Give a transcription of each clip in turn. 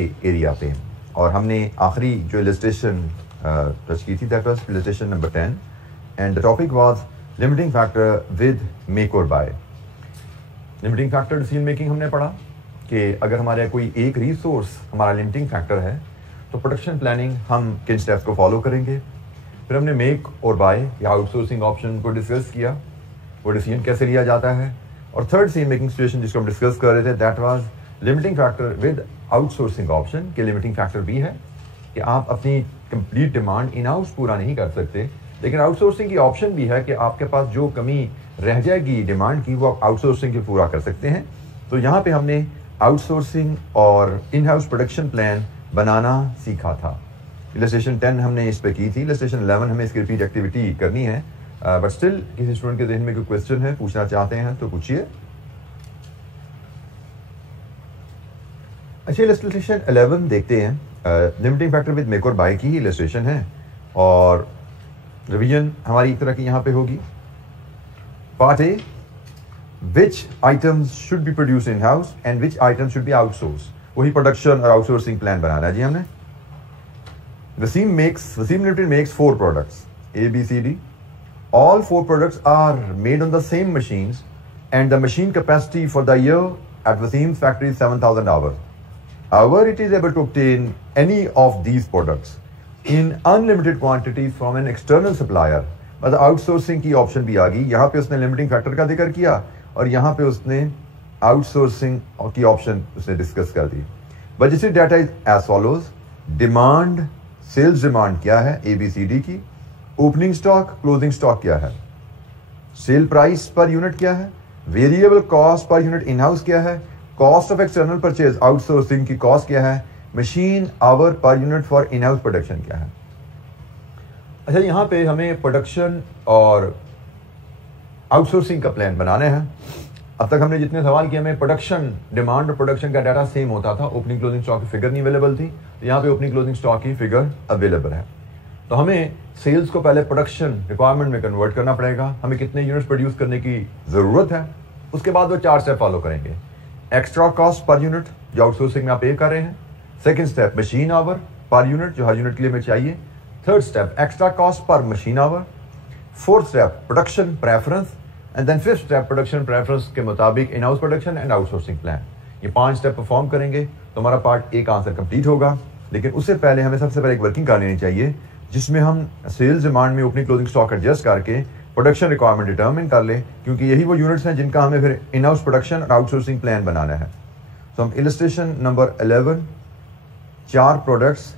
Area पे, और हमने आखिरी जो इलस्ट्रेशन टच की थी that was illustration number 10 and the topic was limiting factor with make और buy. Limiting factor decision making हमने पढ़ा कि अगर हमारे कोई एक रिसोर्स हमारा लिमिटिंग फैक्टर है तो प्रोडक्शन प्लानिंग हम किन स्टेप्स को फॉलो करेंगे। फिर हमने मेक और बाय या आउटसोर्सिंग ऑप्शन को डिस्कस किया, वो डिसीजन कैसे लिया जाता है। और थर्ड डिसीजन मेकिंग सिचुएशन जिसको हम डिस्कस कर रहे थे that was limiting factor with outsourcing option के लिमिटिंग फैक्टर भी है कि आप अपनी कंप्लीट डिमांड इन हाउस पूरा नहीं कर सकते, लेकिन आउटसोर्सिंग की ऑप्शन भी है कि आपके पास जो कमी रह जाएगी डिमांड की वो आप आउटसोर्सिंग के पूरा कर सकते हैं। तो यहाँ पे हमने आउटसोर्सिंग और इन हाउस प्रोडक्शन प्लान बनाना सीखा था। इलस्ट्रेशन 10 हमने इस पे की थी, इलस्ट्रेशन 11 हमें इसकी रिपीट एक्टिविटी करनी है, बट स्टिल किसी स्टूडेंट के जहन में कोई क्वेश्चन है पूछना चाहते हैं तो पूछिए। अच्छा, इलस्ट्रेशन 11 देखते हैं। लिमिटिंग फैक्टर विद मेक और बाय की ही इलस्ट्रेशन है और रिवीजन हमारी एक तरह की यहाँ पे होगी। Part A, which items should be produce in house and which items should be outsource. वही प्रोडक्शन और आउटसोर्सिंग प्लान बनाना है जी हमने। Wasim Limited makes 4 products, A, B, C, D. All 4 products are made on the same machines and the machine capacity for the year at Wasim's factory is 7,000 hours. However, it is able to obtain any of these products in unlimited quantities from an external supplier. मतलब outsourcing की option भी आ गई। यहाँ पे उसने limiting factor का जिक्र किया और यहाँ पे उसने आउटसोर्सिंग की ऑप्शन उसने डिस्कस कर दी। Budgeted data is as follows. Demand, sales demand क्या है ABCD की, ओपनिंग स्टॉक, क्लोजिंग स्टॉक क्या है, सेल प्राइस पर यूनिट क्या है, variable cost per unit in house क्या है, cost of external purchase outsourcing की कॉस्ट क्या है, machine hour per unit for in house production क्या है। अच्छा, यहाँ पे हमें प्रोडक्शन और आउटसोर्सिंग का प्लान बनाना है। अब तक हमने जितने सवाल किए हमें प्रोडक्शन, डिमांड और प्रोडक्शन का डाटा सेम होता था, ओपनिंग क्लोजिंग स्टॉक की फिगर नहीं अवेलेबल थी, तो यहाँ पे ओपनिंग क्लोजिंग स्टॉक की फिगर अवेलेबल है। तो हमें सेल्स को पहले प्रोडक्शन रिक्वायरमेंट में कन्वर्ट करना पड़ेगा, हमें कितने यूनिट्स प्रोड्यूस करने की जरूरत है, उसके बाद वो 4 स्टेप फॉलो करेंगे। एक्स्ट्रा कॉस्ट पर यूनिट जो आउटसोर्सिंग में आप पे कर रहे हैं, second step machine hour per unit जो हर यूनिट के लिए हमें चाहिए, third step extra cost per machine hour, fourth step production preference and then fifth step production preference के मुताबिक in house production and outsourcing plan. ये 5 स्टेप परफॉर्म करेंगे तो हमारा पार्ट ए का आंसर कंप्लीट होगा। लेकिन उससे पहले हमें सबसे पहले एक वर्किंग कर लेनी चाहिए जिसमें हम सेल्स डिमांड में ओपनिंग क्लोजिंग स्टॉक एडजस्ट करके प्रोडक्शन रिक्वायरमेंट डिटरमिन कर ले, क्योंकि यही वो यूनिट्स हैं जिनका हमें फिर इन हाउस प्रोडक्शन और आउटसोर्सिंग प्लान बनाना है। तो हम इलस्ट्रेशन नंबर 11, 4 प्रोडक्ट्स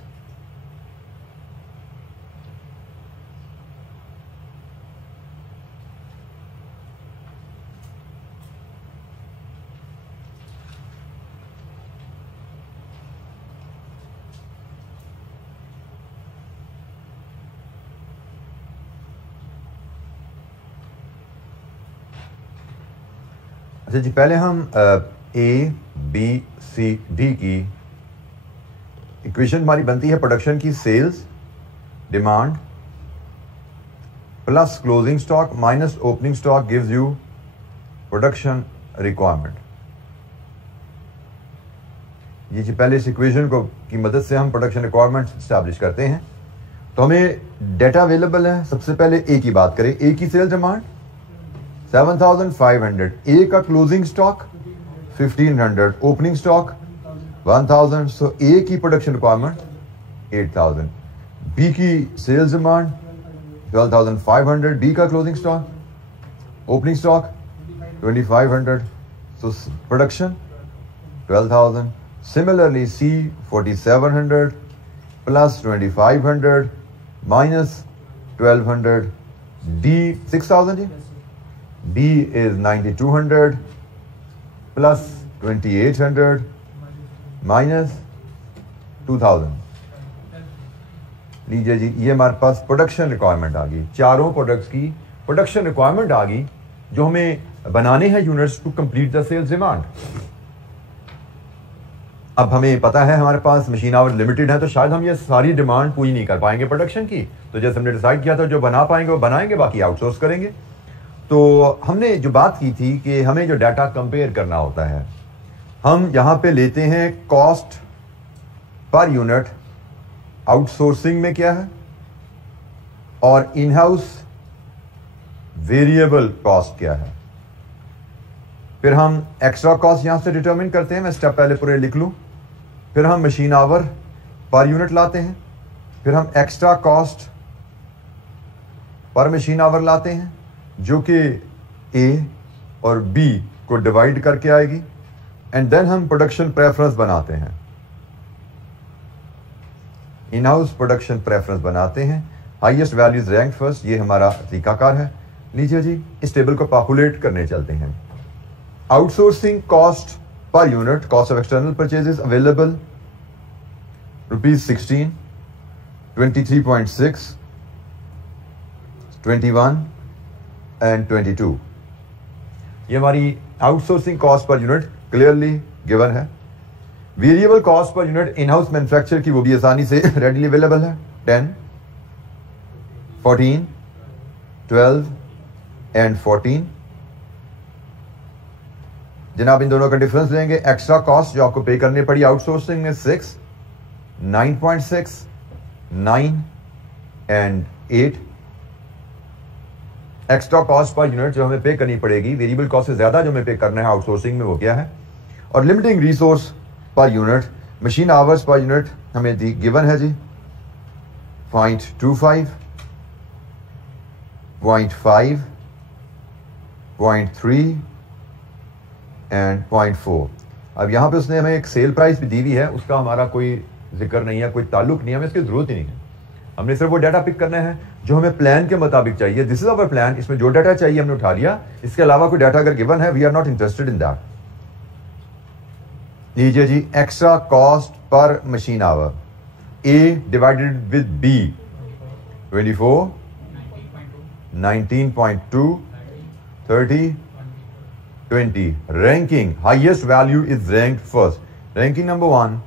अच्छा जी, पहले हम ABCD की इक्वेशन हमारी बनती है प्रोडक्शन की sales demand plus closing stock minus opening stock gives you production requirement. ये जी पहले इस इक्वेशन को की मदद से हम प्रोडक्शन रिक्वायरमेंट स्टैब्लिश करते हैं। तो हमें डेटा अवेलेबल है। सबसे पहले ए की बात करें, ए की सेल्स डिमांड 7,500, ए का closing stock 1,500, opening stock 1,000, so A की प्रोडक्शन रिक्वायरमेंट 8,000, बी की सेल्स डिमांड 12,500, बी का closing stock, opening stock 2,500, so production 12,000। Similarly C 4,700 plus 2,500 minus 1,200, D 6,000 जी, B is 9,200 plus 2,800 minus 2,000। लीजिए जी, ये हमारे पास प्रोडक्शन रिक्वायरमेंट आ गई। चारों प्रोडक्ट्स की प्रोडक्शन रिक्वायरमेंट आ गई जो हमें बनाने हैं units to complete the sales demand. अब हमें पता है हमारे पास मशीन आवर लिमिटेड है, तो शायद हम ये सारी डिमांड पूरी नहीं कर पाएंगे प्रोडक्शन की। तो जैसे हमने डिसाइड किया था जो बना पाएंगे वो बनाएंगे, बाकी आउटसोर्स करेंगे। तो हमने जो बात की थी कि हमें जो डाटा कंपेयर करना होता है, हम यहाँ पे लेते हैं कॉस्ट पर यूनिट आउटसोर्सिंग में क्या है और इन हाउस वेरिएबल कॉस्ट क्या है। फिर हम एक्स्ट्रा कॉस्ट यहां से डिटरमिन करते हैं, मैं स्टेप पहले पूरे लिख लूं। फिर हम मशीन आवर पर यूनिट लाते हैं, फिर हम extra cost per machine hour लाते हैं जो कि ए और बी को डिवाइड करके आएगी, एंड देन हम प्रोडक्शन प्रेफरेंस बनाते हैं, इन हाउस प्रोडक्शन प्रेफरेंस बनाते हैं। हाईएस्ट वैल्यूज रैंक फर्स्ट, ये हमारा तरीकाकार है। लीजिए जी, इस टेबल को पॉपुलेट करने चलते हैं। Outsourcing cost per unit, cost of external purchases available ₹16, 23.6, 21 and 22। ये हमारी outsourcing cost per unit clearly given है। Variable cost per unit in house manufacture की वो भी आसानी से रेडीली अवेलेबल है, 10, 14, 12 एंड 14। जनाब इन दोनों का डिफरेंस लेंगे। एक्स्ट्रा कॉस्ट जो आपको पे करनी पड़ी आउटसोर्सिंग में 6, 9.6, 9 and 8। Extra cost per unit जो हमें पे करनी पड़ेगी, वेरिएबल कॉस्ट से ज्यादा जो हमें पे करना है आउटसोर्सिंग में, वो क्या है। और limiting resource per unit, machine hours per unit हमें गिवन है जी 0.25, 0.5, 0.3 एंड 0.4। अब यहां पे उसने हमें एक सेल प्राइस भी दी हुई है, उसका हमारा कोई जिक्र नहीं है, कोई ताल्लुक नहीं है, हमें इसकी जरूरत ही नहीं है। हमने सिर्फ वो डाटा पिक करना है जो हमें प्लान के मुताबिक चाहिए। दिस इज अवर प्लान, इसमें जो डाटा चाहिए हमने उठा लिया, इसके अलावा कोई डाटा अगर गिवन है, we are not interested in that. लीजिए जी, extra cost per machine hour, A divided with B 24, 19.2, 30, 20। Ranking, highest value is ranked first, ranking number 1,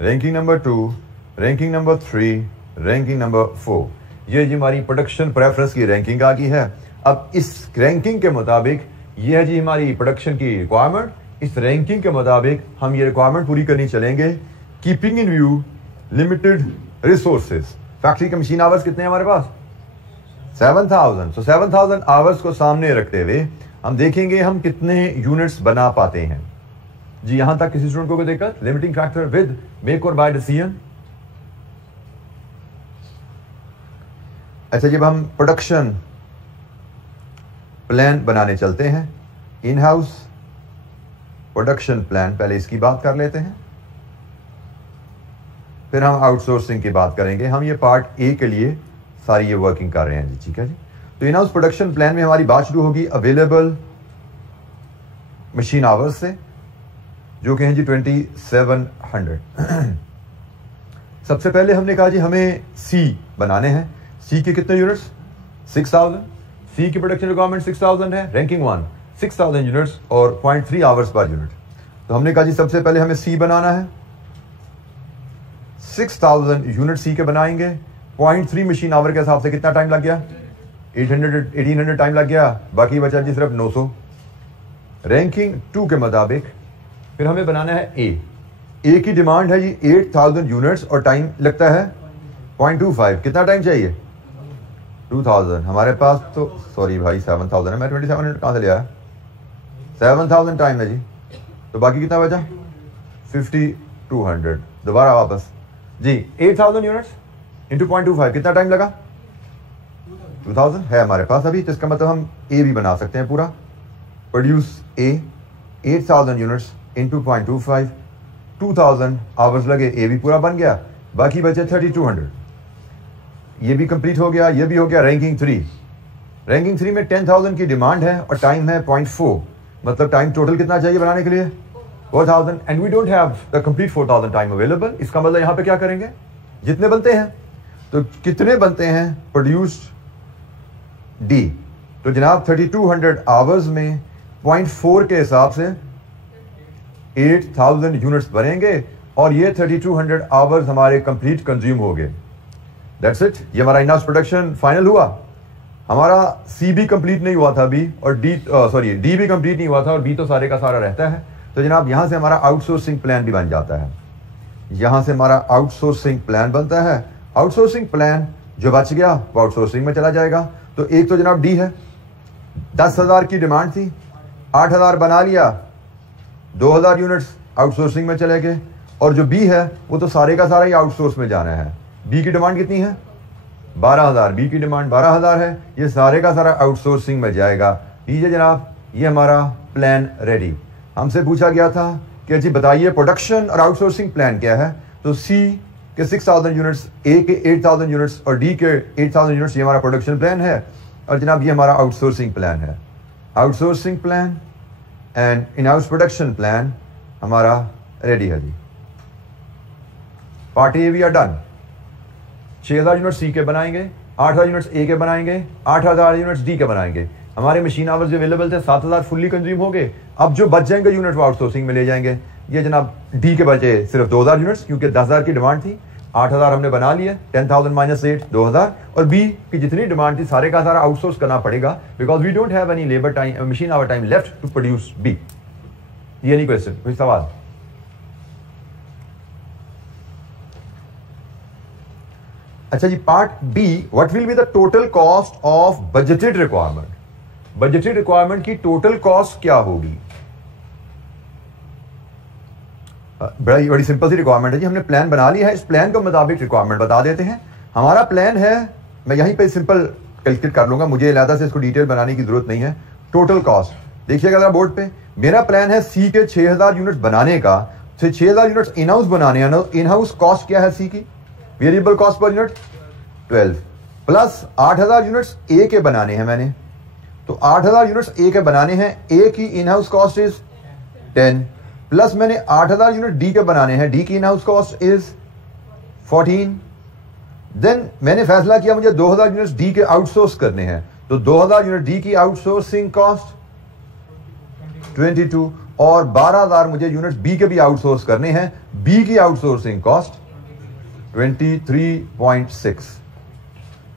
ranking number 2, ranking number 3, ranking number 4। ये जी हमारी production preference की ranking आ गई है। अब इस रैंकिंग के मुताबिक ये है जी हमारी प्रोडक्शन की रिक्वायरमेंट। इस रैंकिंग के मुताबिक हम ये रिक्वायरमेंट पूरी करनी चलेंगे, keeping in view limited resources. Factory के मशीन आवर्स कितने हैं हमारे पास? 7000। सो 7000 आवर्स को सामने रखते हुए हम देखेंगे हम कितने यूनिट्स बना पाते हैं जी। यहां तक किसी स्टूडेंट को कोई दिक्कत? लिमिटिंग फैक्टर विद मेक और बाय डिसीजन। अच्छा, जब हम प्रोडक्शन प्लान बनाने चलते हैं, इन हाउस प्रोडक्शन प्लान, पहले इसकी बात कर लेते हैं, फिर हम आउटसोर्सिंग की बात करेंगे। हम ये पार्ट ए के लिए सारी ये वर्किंग कर रहे हैं जी, ठीक है जी। तो इन हाउस प्रोडक्शन प्लान में हमारी बात शुरू होगी अवेलेबल मशीन आवर्स से, जो कि हैं जी 2700। सबसे पहले हमने कहा जी हमें सी बनाने हैं। सी के कितने यूनिट्स? 6000। सी की प्रोडक्शन रिक्वायरमेंट 6000 है। रैंकिंग 1 6000 यूनिट्स और 0.3 आवर्स पर यूनिट। तो हमने कहा जी सबसे पहले हमें सी बनाना है। 6000 यूनिट सी के बनाएंगे। 0.3 मशीन आवर के हिसाब से कितना टाइम लग गया? 1800 टाइम लग गया। बाकी बचा जी सिर्फ 900। रैंकिंग 2 के मुताबिक फिर हमें बनाना है ए की डिमांड है जी 8000 यूनिट्स और टाइम लगता है 0.25। कितना टाइम चाहिए? 2000। हमारे पास तो सॉरी भाई 7000 है, मैं 2700 कहां से लिया है? 7000 टाइम है जी। तो बाकी कितना बचा? 5200। दोबारा वापस जी 8000 यूनिट्स इंटू 0.25 कितना टाइम लगा? 2000 है हमारे पास अभी। तो इसका मतलब हम ए भी बना सकते हैं पूरा। Produce a 8000 units into 0.25, 2000 hours लगे, ए भी पूरा बन गया। बाकी बचे 3200। ये भी कंप्लीट हो गया, ये भी हो गया। रैंकिंग 3 में 10000 की डिमांड है और टाइम है 0.4। मतलब टाइम टोटल कितना चाहिए बनाने के लिए? 4000। And we don't have the complete 4000 time available. इसका मतलब यहां पे क्या करेंगे? जितने बनते हैं, तो कितने बनते हैं? Produced D. तो जनाब 3200 आवर्स में 0.4 के हिसाब से 8000 यूनिट्स बनेंगे और ये 3200 आवर्स हमारे कंप्लीट कंज्यूम हो गए। That's it. ये हमारा इन-हाउस प्रोडक्शन फाइनल हुआ। हमारा सी भी कंप्लीट नहीं हुआ था अभी, और डी भी कंप्लीट नहीं हुआ था, और बी तो सारे का सारा रहता है। तो जनाब यहां से हमारा आउटसोर्सिंग प्लान भी बन जाता है। यहां से हमारा आउटसोर्सिंग प्लान बनता है। आउटसोर्सिंग प्लान जो बच गया वो आउटसोर्सिंग में चला जाएगा। तो एक तो जनाब डी है, 10,000 की डिमांड थी, 8,000 बना लिया, 2,000 यूनिट्स आउटसोर्सिंग में चले गए। और जो बी है वो तो सारे का सारा ही आउटसोर्स में जाना है। बी की डिमांड कितनी है? 12,000। बी की डिमांड 12,000 है, ये सारे का सारा आउटसोर्सिंग में जाएगा। लीजिए जनाब, ये हमारा प्लान रेडी। हमसे पूछा गया था कि जी बताइए प्रोडक्शन और आउटसोर्सिंग प्लान क्या है। तो सी के 6,000 यूनिट्स, ए के 8,000 यूनिट्स और डी के 8,000 यूनिट्स, ये हमारा प्रोडक्शन प्लान है। और जनाब ये हमारा आउटसोर्सिंग प्लान है। Outsourcing plan and in house production plan हमारा रेडी है जी। Part A we are done. 6,000 unit C के बनाएंगे, 8,000 यूनिट्स ए के बनाएंगे, 8,000 यूनिट्स डी के बनाएंगे। हमारे मशीन आवर्स जो अवेलेबल थे 7,000 फुल्ली कंज्यूम हो गए। अब जो बच जाएंगे यूनिट वो आउटसोर्सिंग में ले जाएंगे। ये जनाब डी के बचे सिर्फ 2,000 यूनिट्स, क्योंकि 10,000 की डिमांड थी, 8,000 हमने बना लिए, 10,000 माइनस 8 2,000। और बी की जितनी डिमांड थी सारे का सारा आउटसोर्स करना पड़ेगा, because we don't have any labour time, machine hour time left to produce B. ये नहीं क्वेश्चन, कोई सवाल? अच्छा जी, part B, what will be the total cost of budgeted requirement. Budgeted requirement की टोटल कॉस्ट क्या होगी? बड़ी सिंपल सी रिक्वायरमेंट है जी। हमने प्लान बना लिया है, इस प्लान के मुताबिक रिक्वायरमेंट बता देते हैं। हमारा प्लान है, मैं यहीं पे सिंपल कैलकुलेट कर लूंगा, मुझे अलग से इसको डिटेल बनाने की जरूरत नहीं है। टोटल कॉस्ट देखिएगा जरा बोर्ड पे। मेरा प्लान है सी के 6,000 यूनिट बनाने का। 6,000 यूनिट इन हाउस बनाने हैं। इन हाउस कॉस्ट क्या है सी की? Variable cost per unit 12 plus 8,000 units A के बनाने हैं मैंने। तो 8,000 यूनिट्स ए के बनाने हैं, ए की in house cost is 10 plus मैंने 8,000 यूनिट डी के बनाने हैं, डी की in house cost is 14। Then मैंने फैसला किया मुझे 2,000 यूनिट्स डी के आउटसोर्स करने हैं। तो 2,000 यूनिट डी की आउटसोर्सिंग कॉस्ट 22 और 12,000 मुझे यूनिट्स बी के भी आउटसोर्स करने हैं। बी की आउटसोर्सिंग कॉस्ट 23.6।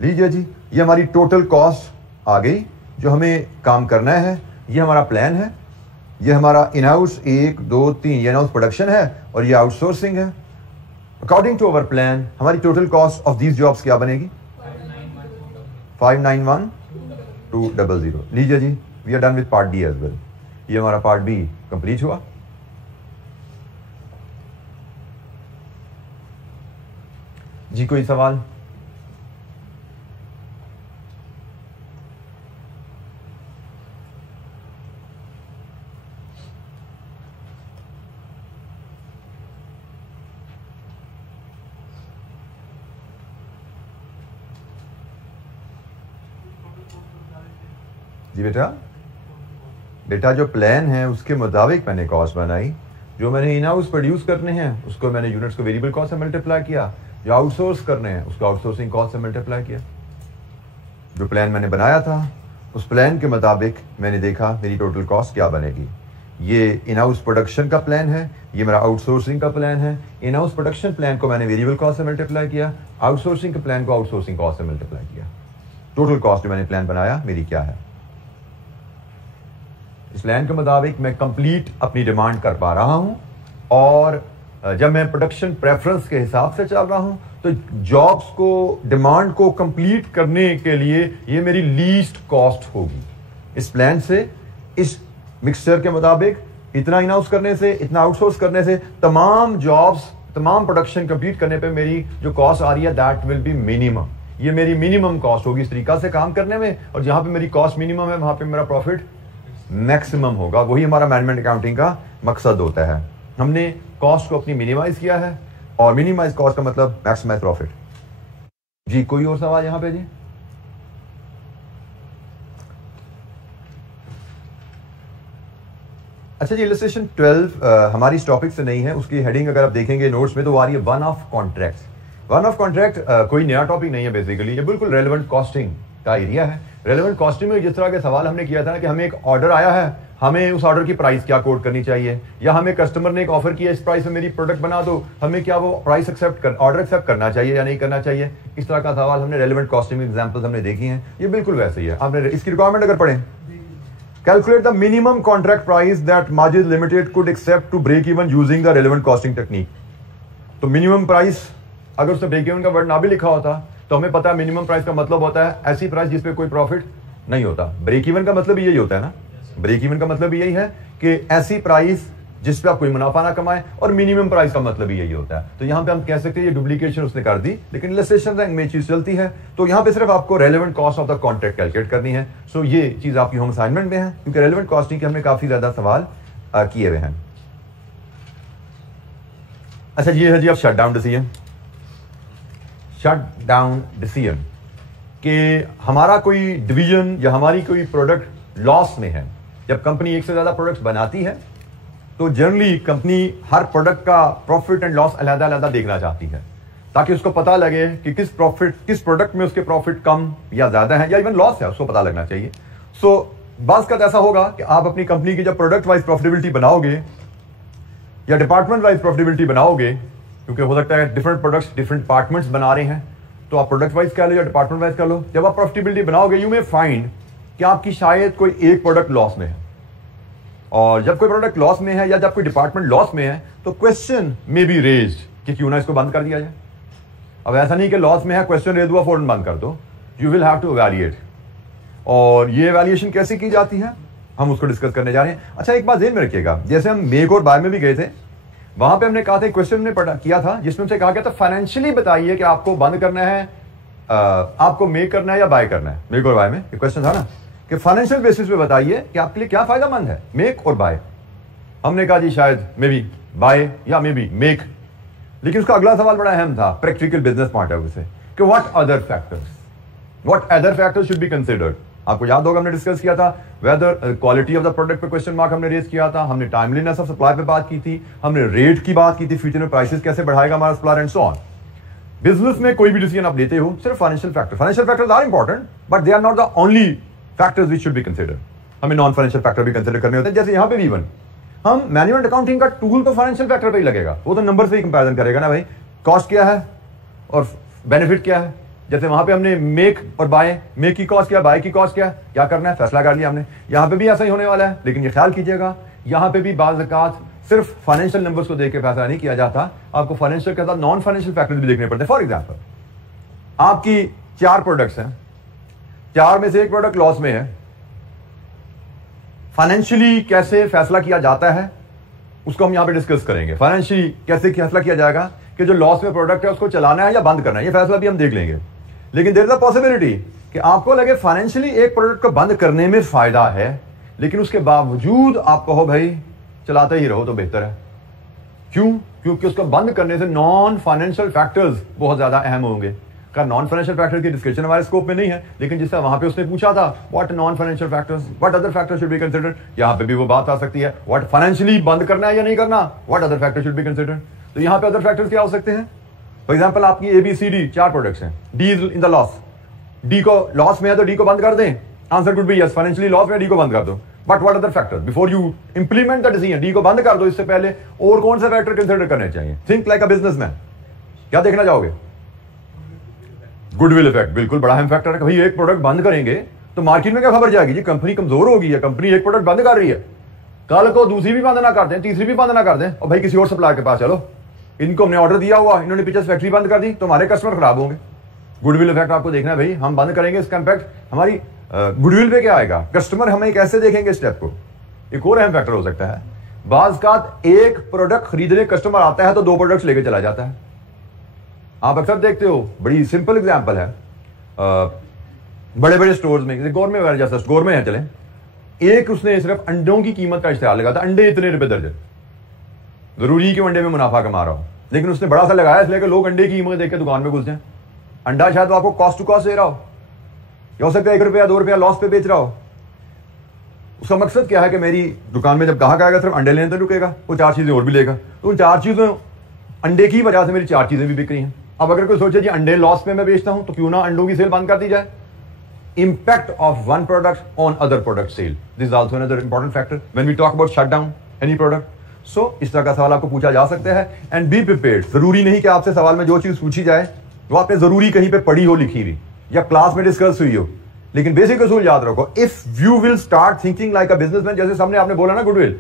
लीजिए जी, ये हमारी टोटल कॉस्ट आ गई जो हमें काम करना है। ये हमारा प्लान है, ये हमारा इन हाउस 1 2 3 ये इन हाउस प्रोडक्शन है और ये आउटसोर्सिंग है। अकॉर्डिंग टू अवर प्लान हमारी total cost of these jobs क्या बनेगी? 591,200। लीजिए जी, we are done with part D as well. ये हमारा पार्ट बी कंप्लीट हुआ। जी कोई सवाल? जी बेटा जो प्लान है उसके मुताबिक मैंने कॉस्ट बनाई। जो मैंने इन हाउस प्रोड्यूस करने हैं उसको मैंने यूनिट्स को वेरिएबल कॉस्ट से मल्टीप्लाई किया। जो आउटसोर्स करने हैं उसको आउटसोर्सिंग कॉस्ट से मल्टीप्लाई किया। जो प्लान मैंने बनाया था उस प्लान के मुताबिक मैंने देखा मेरी टोटल कॉस्ट क्या बनेगी। ये इन हाउस प्रोडक्शन का प्लान है, ये मेरा आउटसोर्सिंग का प्लान है। इन हाउस प्रोडक्शन प्लान को मैंने वेरिएबल कॉस्ट से मल्टीप्लाई किया, आउटसोर्सिंग के प्लान को आउटसोर्सिंग कॉस्ट से मल्टीप्लाई किया। टोटल कॉस्ट जो मैंने प्लान बनाया मेरी क्या है। इस प्लान के मुताबिक मैं कंप्लीट अपनी डिमांड कर पा रहा हूं और जब मैं प्रोडक्शन प्रेफरेंस के हिसाब से चल रहा हूं तो जॉब्स को, डिमांड को कंप्लीट करने के लिए ये मेरी लीस्ट कॉस्ट होगी। इस प्लान से, इस मिक्सचर के मुताबिक इतना इन हाउस करने से, इतना आउटसोर्स करने से तमाम जॉब्स, तमाम प्रोडक्शन कंप्लीट करने पे मेरी जो कॉस्ट आ रही है दैट विल बी मिनिमम। ये मेरी मिनिमम कॉस्ट होगी इस तरीका से काम करने में। और जहां पे मेरी कॉस्ट मिनिमम है वहां पे मेरा प्रॉफिट मैक्सिमम होगा। वही हमारा मैनेजमेंट अकाउंटिंग का मकसद होता है। हमने कॉस्ट को अपनी मिनिमाइज किया है और मिनिमाइज कॉस्ट का मतलब मैक्सिमाइज प्रॉफिट। जी कोई और सवाल यहां पे? जी अच्छा जी, इलस्ट्रेशन 12 हमारी इस टॉपिक से नहीं है। उसकी हेडिंग अगर आप देखेंगे नोट्स में तो आ रही है one of contract. One of contract कोई नया टॉपिक नहीं है बेसिकली, ये बिल्कुल रेलेवेंट कॉस्टिंग का एरिया है। रेलेवेंट कॉस्टिंग में जिस तरह के सवाल हमने किया था ना कि हमें एक ऑर्डर आया है, हमें उस ऑर्डर की प्राइस क्या कोट करनी चाहिए, या हमें कस्टमर ने एक ऑफर किया इस प्राइस में मेरी प्रोडक्ट बना दो, हमें क्या वो प्राइस ऑर्डर एक्सेप्ट करना चाहिए या नहीं करना चाहिए, इस तरह का सवाल हमने रेलेवेंट कॉस्टिंग में एग्जांपल्स हमने देखी हैं। ये बिल्कुल वैसे ही है। आपने इसकी रिक्वायरमेंट अगर पढ़ें, calculate the minimum contract price that Majid limited could accept to break even using the relevant costing technique. तो मिनिमम प्राइस, अगर उसने ब्रेक इवन का वर्ड ना भी लिखा होता तो हमें पता है मिनिमम प्राइस का मतलब होता है ऐसी प्राइस जिसपे कोई प्रॉफिट नहीं होता। ब्रेक इवन का मतलब यही होता है ना, ब्रेक इवन का मतलब यही है कि ऐसी प्राइस जिस पे आप कोई मुनाफा ना कमाए, और मिनिमम प्राइस का मतलब यही होता है। तो यहां पे हम कह सकते हैं ये डुप्लीकेशन उसने कर दी, लेकिन इलस्ट्रेशन रैंक में चीज चलती है। तो यहां पे सिर्फ आपको relevant cost of the contract calculate करनी है। सो ये चीज आपकी होम असाइनमेंट में है, क्योंकि रेलेवेंट कॉस्टिंग के हमने काफी ज्यादा सवाल किए हुए हैं। अच्छा, ये है जी अब shut down decision. Shut down decision कि हमारा कोई डिवीजन या हमारी कोई प्रोडक्ट लॉस में है। जब कंपनी एक से ज्यादा प्रोडक्ट्स बनाती है तो जनरली कंपनी हर प्रोडक्ट का प्रॉफिट एंड लॉस अलग-अलग देखना चाहती है, ताकि उसको पता लगे कि किस प्रोडक्ट में उसके प्रॉफिट कम या ज्यादा है या इवन लॉस है, उसको पता लगना चाहिए। सो बात का ऐसा होगा कि आप अपनी कंपनी की जब प्रोडक्ट वाइज प्रॉफिटेबिलिटी बनाओगे या डिपार्टमेंट वाइज प्रॉफिटेबिलिटी बनाओगे, क्योंकि हो सकता है डिफरेंट प्रोडक्ट्स डिफरेंट डिपार्टमेंट्स बना रहे हैं, तो आप प्रोडक्ट वाइज कर लो या डिपार्टमेंट वाइज कर लो। जब आप प्रॉफिटेबिलिटी बनाओगे यू मे फाइंड कि आपकी शायद कोई एक प्रोडक्ट लॉस में है, और जब कोई प्रोडक्ट लॉस में है या जब कोई डिपार्टमेंट लॉस में है तो क्वेश्चन मे बी रेज्ड कि क्यों ना इसको बंद कर दिया जाए। अब ऐसा नहीं कि लॉस में है क्वेश्चन रेज हुआ फौरन बंद कर दो, you will have to evaluate. और ये इवैल्यूएशन कैसे की जाती है हम उसको डिस्कस करने जा रहे हैं। अच्छा, एक बात ध्यान में रखिएगा, जैसे हम मेक और बाय में भी गए थे, वहां पे हमने कहा था, क्वेश्चन ने पढ़ा किया था जिसमें हमसे कहा गया था फाइनेंशियली बताइए कि आपको बंद करना है, आपको मेक करना है या बाय करना है। मेक और बाय में क्वेश्चन था ना कि फाइनेंशियल बेसिस पे बताइए कि आपके लिए क्या फायदेमंद है, मेक और बाय। हमने कहा जी शायद मे बी बाय या मे बी मेक। लेकिन उसका अगला सवाल बड़ा अहम था practical business point of view से कि what other factors should be considered. आपको याद होगा हमने डिस्कस किया था whether quality of the product पे क्वेश्चन मार्क हमने रेज किया था, हमने टाइमलीनेस ऑफ सप्लाई पे बात की थी, हमने रेट की बात की थी, फ्यूचर में प्राइसेस कैसे बढ़ाएगा हमारा supplier and so on. Business में कोई भी डिसीजन आप लेते हो, सिर्फ financial factors are important but they are not the only factors which should be consider. हमें नॉन फाइनेंशियल फैक्टर भी कंसिडर करने होते हैं। जैसे यहां पे भी इवन हम मैनेजमेंट अकाउंटिंग का टूल तो फाइनेंशियल फैक्टर पे ही लगेगा, वो तो नंबर से ही कंपैरिजन करेगा ना भाई, कॉस्ट क्या है और बेनिफिट क्या है। जैसे वहां पे हमने मेक और बाय, मेक की कॉस्ट क्या, बाय की कॉस्ट क्या करना है, फैसला कर लिया हमने। यहां पे भी ऐसा ही होने वाला है, लेकिन ये ख्याल कीजिएगा यहां पे भी बाज़ औक़ात सिर्फ फाइनेंशियल नंबर्स को देख के फैसला नहीं किया जाता, आपको फाइनेंशियल के साथ नॉन फाइनेंशियल फैक्टर्स भी देखने पड़ते हैं। फॉर एग्जाम्पल, आपकी 4 प्रोडक्ट्स हैं, 4 में से एक प्रोडक्ट लॉस में है, फाइनेंशियली कैसे फैसला किया जाता है उसको हम यहां पे डिस्कस करेंगे। फाइनेंशियली कैसे फैसला किया जाएगा कि जो लॉस में प्रोडक्ट है उसको चलाना है या बंद करना है, ये फैसला भी हम देख लेंगे। लेकिन देयर इज अ पॉसिबिलिटी कि आपको लगे फाइनेंशियली एक प्रोडक्ट को बंद करने में फायदा है, लेकिन उसके बावजूद आप कहो भाई चलाते ही रहो तो बेहतर है। क्यों? क्योंकि उसको बंद करने से नॉन फाइनेंशियल फैक्टर्स बहुत ज्यादा अहम होंगे। का नॉन फाइनेंशियल फैक्टर की डिस्कशन हमारे स्कोप में नहीं है, लेकिन जिससे वहां पे उसने पूछा था what non financial factors, what other factors should be considered, यहां पे भी वो बात आ सकती है व्हाट फाइनेंशियली बंद करना है या नहीं करना, what other factor should be considered. तो यहां पे अदर फैक्टर्स क्या हो सकते हैं? फॉर एग्जांपल आपकी ABCD 4 प्रोडक्ट्स हैं, D is in the loss, D को लॉस में है तो डी को बंद कर दें, answer could be yes, financially loss में डी को बंद कर दो। But what other factors before you implement the decision, D को बंद कर दो इससे पहले और कौन से फैक्टर कंसीडर करने चाहिए? Think like a businessman. क्या देखना चाहोगे? गुडविल इफेक्ट, बिल्कुल बड़ा अहम फैक्टर है। भाई एक प्रोडक्ट बंद करेंगे तो मार्केट में क्या खबर जाएगी जी कंपनी कमजोर होगी या कंपनी एक प्रोडक्ट बंद कर रही है, कल को दूसरी भी बंद ना कर दें, तीसरी भी बंद ना कर दें और भाई किसी और सप्लायर के पास चलो, इनको हमने ऑर्डर दिया हुआ, इन्होंने पीछे फैक्ट्री बंद कर दी तो हमारे कस्टमर खराब होंगे। गुडविल इफेक्ट आपको देखना है भाई, हम बंद करेंगे इसका इंपैक्ट हमारी गुडविल पे क्या आएगा, कस्टमर हमें कैसे देखेंगे स्टेप को। एक और अहम फैक्टर हो सकता है, बाज़ का एक प्रोडक्ट खरीदने कस्टमर आता है तो 2 प्रोडक्ट्स लेके चला जाता है। आप अक्सर देखते हो, बड़ी सिंपल एग्जांपल है, बड़े बड़े स्टोर्स में जैसे गोरमे वगैरह, जैसा गोरमे है चले, एक उसने सिर्फ अंडों की कीमत का इश्तेहार लगा था, अंडे इतने रुपए दर्जन, जरूरी कि अंडे में मुनाफा कमा रहा हो, लेकिन उसने बड़ा सा लगाया इसलिए कि लोग अंडे की कीमत देख के दुकान में घुस जाए। अंडा शायद आपको कॉस्ट टू कॉस्ट दे रहा हो, या हो सकता है 1 रुपया 2 रुपया लॉस पे बेच रहा हो। उसका मकसद क्या है कि मेरी दुकान में जब ग्राहक आएगा सिर्फ अंडे लेने तो रुकेगा, वो 4 चीजें और भी लेगा, तो उन 4 चीजों अंडे की वजह से मेरी 4 चीजें भी बिक रही हैं। अब अगर कोई सोचे जी अंडे लॉस में मैं बेचता हूं तो क्यों ना अंडों की सेल बंद कर दी जाए। Impact of one product on other product sale, this is also another important factor when we talk about shut down any product. So इस तरह का सवाल आपको पूछा जा सकता है एंड बी प्रिपेयर्ड। जरूरी नहीं कि आपसे सवाल में जो चीज पूछी जाए वो आपने जरूरी कहीं पे पढ़ी हो, लिखी हुई या क्लास में डिस्कस हुई हो, लेकिन बेसिक असूल याद रखो, if you will start thinking like a businessman, जैसे सामने आपने बोला ना गुडविल,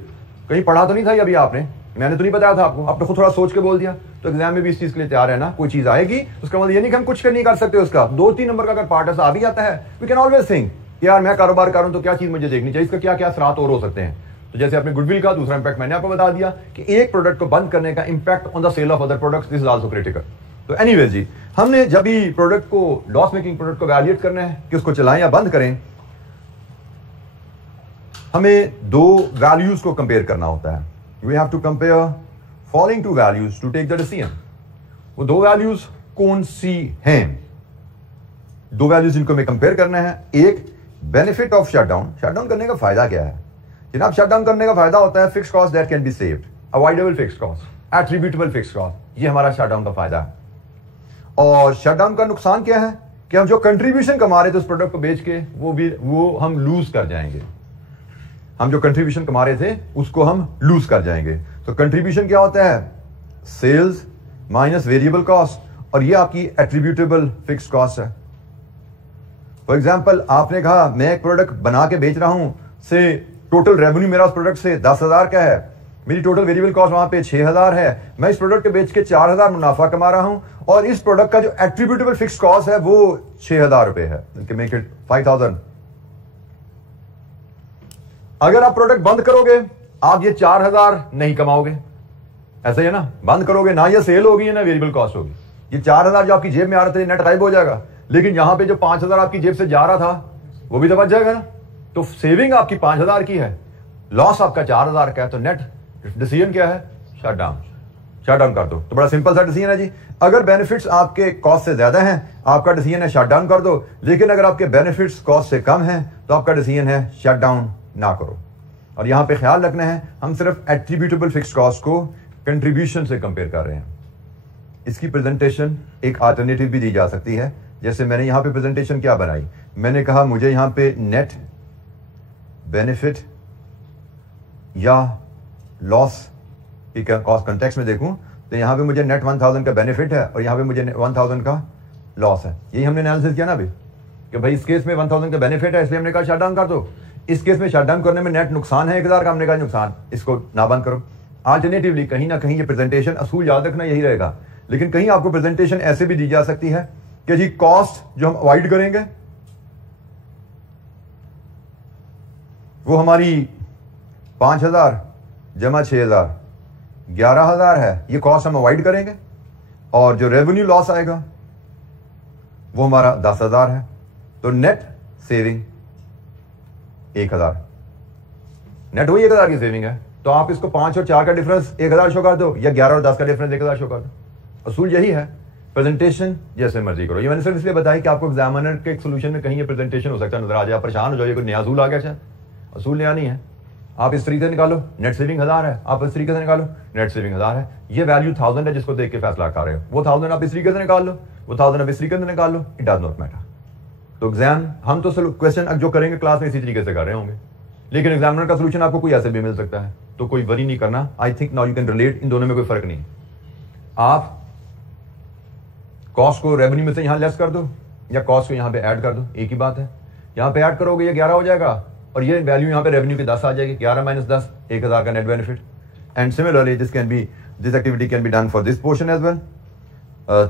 कहीं पढ़ा तो नहीं था अभी आपने, मैंने तो नहीं बताया था आपको, आपने खुद थोड़ा सोच के बोल दिया। तो एग्जाम में भी इस चीज के लिए तैयार है ना, कोई चीज आएगी उसका मतलब ये नहीं कि हम कुछ नहीं कर सकते उसका। 2-3 नंबर का अगर पार्ट ऐसा आ भी जाता है, वी कैन ऑलवेज थिंक यार मैं कारोबार कर रहा हूं तो क्या चीज मुझे देखनी चाहिए, इसका क्या क्या असरात और हो सकते हैं। तो जैसे आपने गुडविल का दूसरा इंपैक्ट मैंने आपको बता दिया कि एक प्रोडक्ट को बंद करने का impact on the sale of other products, this is also critical. तो एनीवेज जी, हमने जब भी प्रोडक्ट को, लॉस मेकिंग प्रोडक्ट को वैल्यूएट करना है कि उसको चलाएं या बंद करें, हमें 2 वैल्यूज को कंपेयर करना होता है। We have to compare following 2 values to take the decision. वो 2 वैल्यूज कौन सी हैं? 2 वैल्यूज जिनको हमें कंपेयर करना है। एक, बेनिफिट ऑफ शटडाउन। शटडाउन करने का फायदा क्या है जनाब? शटडाउन करने का फायदा होता है fixed cost that can be saved, avoidable fixed cost, attributable fixed cost. ये हमारा शटडाउन का फायदा है। और शटडाउन का नुकसान क्या है कि हम जो कंट्रीब्यूशन कमा रहे थे उस प्रोडक्ट को बेच के वो हम लूज कर जाएंगे। हम जो कंट्रीब्यूशन कमा रहे थे उसको हम लूज कर जाएंगे। तो कंट्रीब्यूशन क्या होता है? सेल्स माइनस वेरिएबल कॉस्ट, और ये आपकी एट्रीब्यूटेबल फिक्स्ड कॉस्ट है। फॉर एग्जाम्पल, आपने कहा मैं एक प्रोडक्ट बना के बेच रहा हूं, से टोटल रेवेन्यू मेरा उस प्रोडक्ट से 10,000 का है, मेरी टोटल वेरिएबल कॉस्ट वहां पे 6,000 है, मैं इस प्रोडक्ट के बेच के 4,000 मुनाफा कमा रहा हूं, और इस प्रोडक्ट का जो एट्रीब्यूटेबल फिक्स्ड कॉस्ट है वो 6,000 रुपए है, मेक इट 5,000। अगर आप प्रोडक्ट बंद करोगे आप ये 4,000 नहीं कमाओगे, ऐसा ही है ना? बंद करोगे ना, ये सेल होगी ना वेरिएबल कॉस्ट होगी। ये 4,000 जो आपकी जेब में आ रहे थे नेट गायब हो जाएगा, लेकिन यहां पे जो 5,000 आपकी जेब से जा रहा था वो भी तो बच जाएगा ना। तो सेविंग आपकी 5,000 की है, लॉस आपका 4,000 का है। तो नेट डिसीजन क्या है? शट डाउन कर दो। तो बड़ा सिंपल सा डिसीजन है जी। अगर बेनिफिट्स आपके कॉस्ट से ज्यादा हैं, आपका डिसीजन है शट डाउन कर दो। लेकिन अगर आपके बेनिफिट्स कॉस्ट से कम हैं तो आपका डिसीजन है शट डाउन ना करो। और यहां पे ख्याल रखना है, हम सिर्फ एट्रीब्यूटेबल फिक्स्ड कॉस्ट को कंट्रीब्यूशन से कंपेयर कर रहे हैं। इसकी प्रेजेंटेशन एक अल्टरनेटिव भी दी जा सकती है। जैसे मैंने यहां पे प्रेजेंटेशन क्या बनाई, मैंने कहा मुझे यहां पे नेट बेनिफिट या लॉस की कॉस्ट कंटेक्स्ट में देखूं तो यहां पे मुझे नेट 1,000 का बेनिफिट है और यहां पे मुझे 1,000 का लॉस है। यही हमने एनालिसिस किया ना अभी कि भाई इस केस में 1,000 का बेनिफिट है, इसलिए हमने कहा शट डाउन कर दो। इस केस में शट डाउन करने में नेट नुकसान है 1,000 का, हमने कहा नुकसान, इसको ना बंद करो। अल्टरनेटिवली कहीं ना कहीं ये प्रेजेंटेशन असूल याद रखना यही रहेगा, लेकिन कहीं आपको प्रेजेंटेशन ऐसे भी दी जा सकती है कि जी कॉस्ट जो हम अवॉइड करेंगे वो हमारी 5,000 जमा 6,000 11,000 है, ये कॉस्ट हम अवॉइड करेंगे, और जो रेवेन्यू लॉस आएगा वो हमारा 10,000 है। तो नेट सेविंग 1,000, नेट वही 1,000 की सेविंग है। तो आप इसको 5 और 4 का डिफरेंस 1,000 शो कर दो, या 11 और 10 का डिफरेंस 1,000 शो कर दो। असूल यही है, प्रेजेंटेशन जैसे मर्जी करो। ये मैंने सिर्फ इसलिए बताया कि आपको एग्जामिनर के एक सोल्यूशन में कहीं ये प्रेजेंटेशन हो सकता है नजर आ जाए, परेशान हो जाए, कोई नया असूल आ गया शायद। असूल नया नहीं है, आप इस तरीके से निकालो नेट सेविंग 1,000 है, आप इस तरीके से निकालो नेट सेविंग 1,000 है। ये वैल्यू 1,000 है जिसको देख के फैसला कर रहे हो, वो 1,000 आप इस तरीके से निकाल लो, वो 1,000 आप इस तरीके से निकाल लो, इट डज नॉट मैटर। तो एग्जाम हम तो क्वेश्चन जो करेंगे क्लास में इसी तरीके से कर रहे होंगे, लेकिन एग्जामिनर का सोल्यूशन आपको कोई ऐसे भी मिल सकता है। तो कोई वरी नहीं करना। I think now you can relate, इन दोनों में कोई फर्क नहीं। आप कॉस्ट को रेवेन्यू में से यहां लेस कर दो या कॉस्ट को यहां पे ऐड कर दो, एक ही बात है। यहां पे ऐड करोगे ये 11 हो जाएगा और ये वैल्यू यहां पे रेवेन्यू की 10 आ जाएगी। 11 माइनस 10 1,000 का net benefit. And similarly this activity can be done for this portion as well.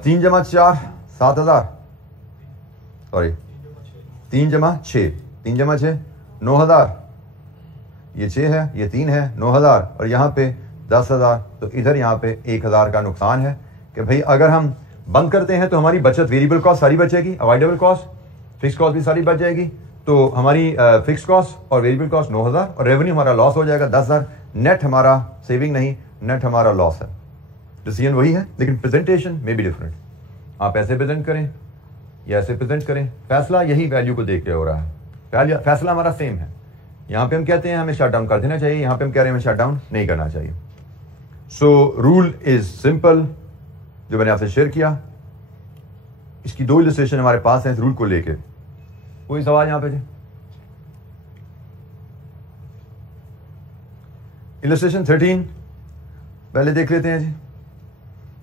3 जमा 4 7,000, सॉरी 3 जमा 6 9,000, ये 6 है, ये 3 है, 9,000, और यहां पे 10,000। तो इधर यहां पे 1,000 का नुकसान है कि भाई अगर हम बंद करते हैं तो हमारी बचत, वेरिएबल कॉस्ट सारी बचेगी, अवॉइडेबल कॉस्ट, फिक्स कॉस्ट भी सारी बच जाएगी। तो हमारी फिक्स कॉस्ट और वेरिएबल कॉस्ट 9,000 और रेवेन्यू हमारा लॉस हो जाएगा 10,000। नेट हमारा सेविंग नहीं, नेट हमारा लॉस है। डिसीजन वही है, लेकिन प्रेजेंटेशन में भी डिफरेंट। आप ऐसे प्रेजेंट करें या ऐसे प्रेजेंट करें, फैसला यही वैल्यू को देख के हो रहा है। फैसला हमारा सेम है। यहां पे हम कहते हैं हमें शट डाउन कर देना चाहिए, यहां पे हम कह रहे हैं हमें शट डाउन नहीं करना चाहिए। सो रूल इज सिंपल, जो मैंने आपसे शेयर किया। इसकी 2 इलस्ट्रेशन हमारे पास है इस रूल को लेके। कोई सवाल यहां पे जी? इलस्ट्रेशन 13 पहले देख लेते हैं जी।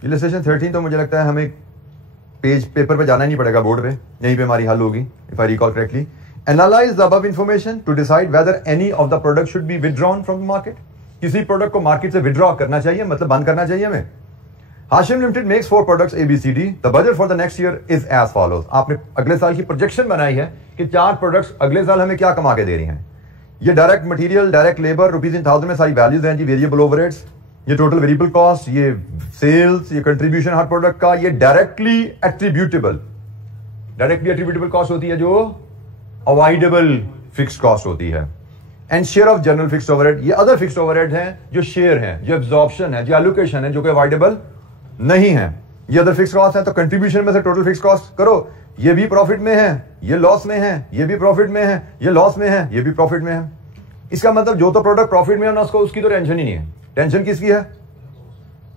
इलस्ट्रेशन 13 तो मुझे लगता है हमें पेपर पे जाना ही नहीं पड़ेगा, बोर्ड पे यहीं पे हमारी हल होगी, if I recall correctly. Analyze the above information to decide whether any of the products should be withdrawn from the market. किसी प्रोडक्ट को मार्केट से विड्रॉ करना चाहिए, मतलब बंद करना चाहिए हमें। Hashim limited makes 4 products ABCD। The budget for the next year is as follows. आपने अगले साल की प्रोजेक्शन बनाई है कि 4 प्रोडक्ट्स अगले साल हमें क्या कमा के दे रही हैं। ये direct material, direct labour, rupees in thousand में सारी वैल्यूज हैं जी। वेरिएबल ओवरहेड्स, ये टोटल वेरिएबल कॉस्ट, ये सेल्स, ये कंट्रीब्यूशन हर प्रोडक्ट का, ये डायरेक्टली एट्रीब्यूटेबल कॉस्ट होती है जो अवॉइडेबल फिक्स्ड कॉस्ट होती है। And share of general fixed overhead, ये अदर फिक्स्ड ओवरहेड हैं जो शेयर हैं, जो एब्जॉर्प्शन है, जो एलोकेशन है, जो कि अवॉइडेबल नहीं है। ये अदर फिक्स्ड कॉस्ट है, तो कंट्रीब्यूशन में से टोटल फिक्स्ड कॉस्ट करो, ये भी प्रॉफिट में है, ये लॉस में है, ये भी प्रॉफिट में है, ये लॉस में है, ये भी प्रॉफिट में है। इसका मतलब जो तो प्रोडक्ट प्रॉफिट में है ना, उसको उसकी तो टेंशन ही नहीं है। टेंशन किसकी है?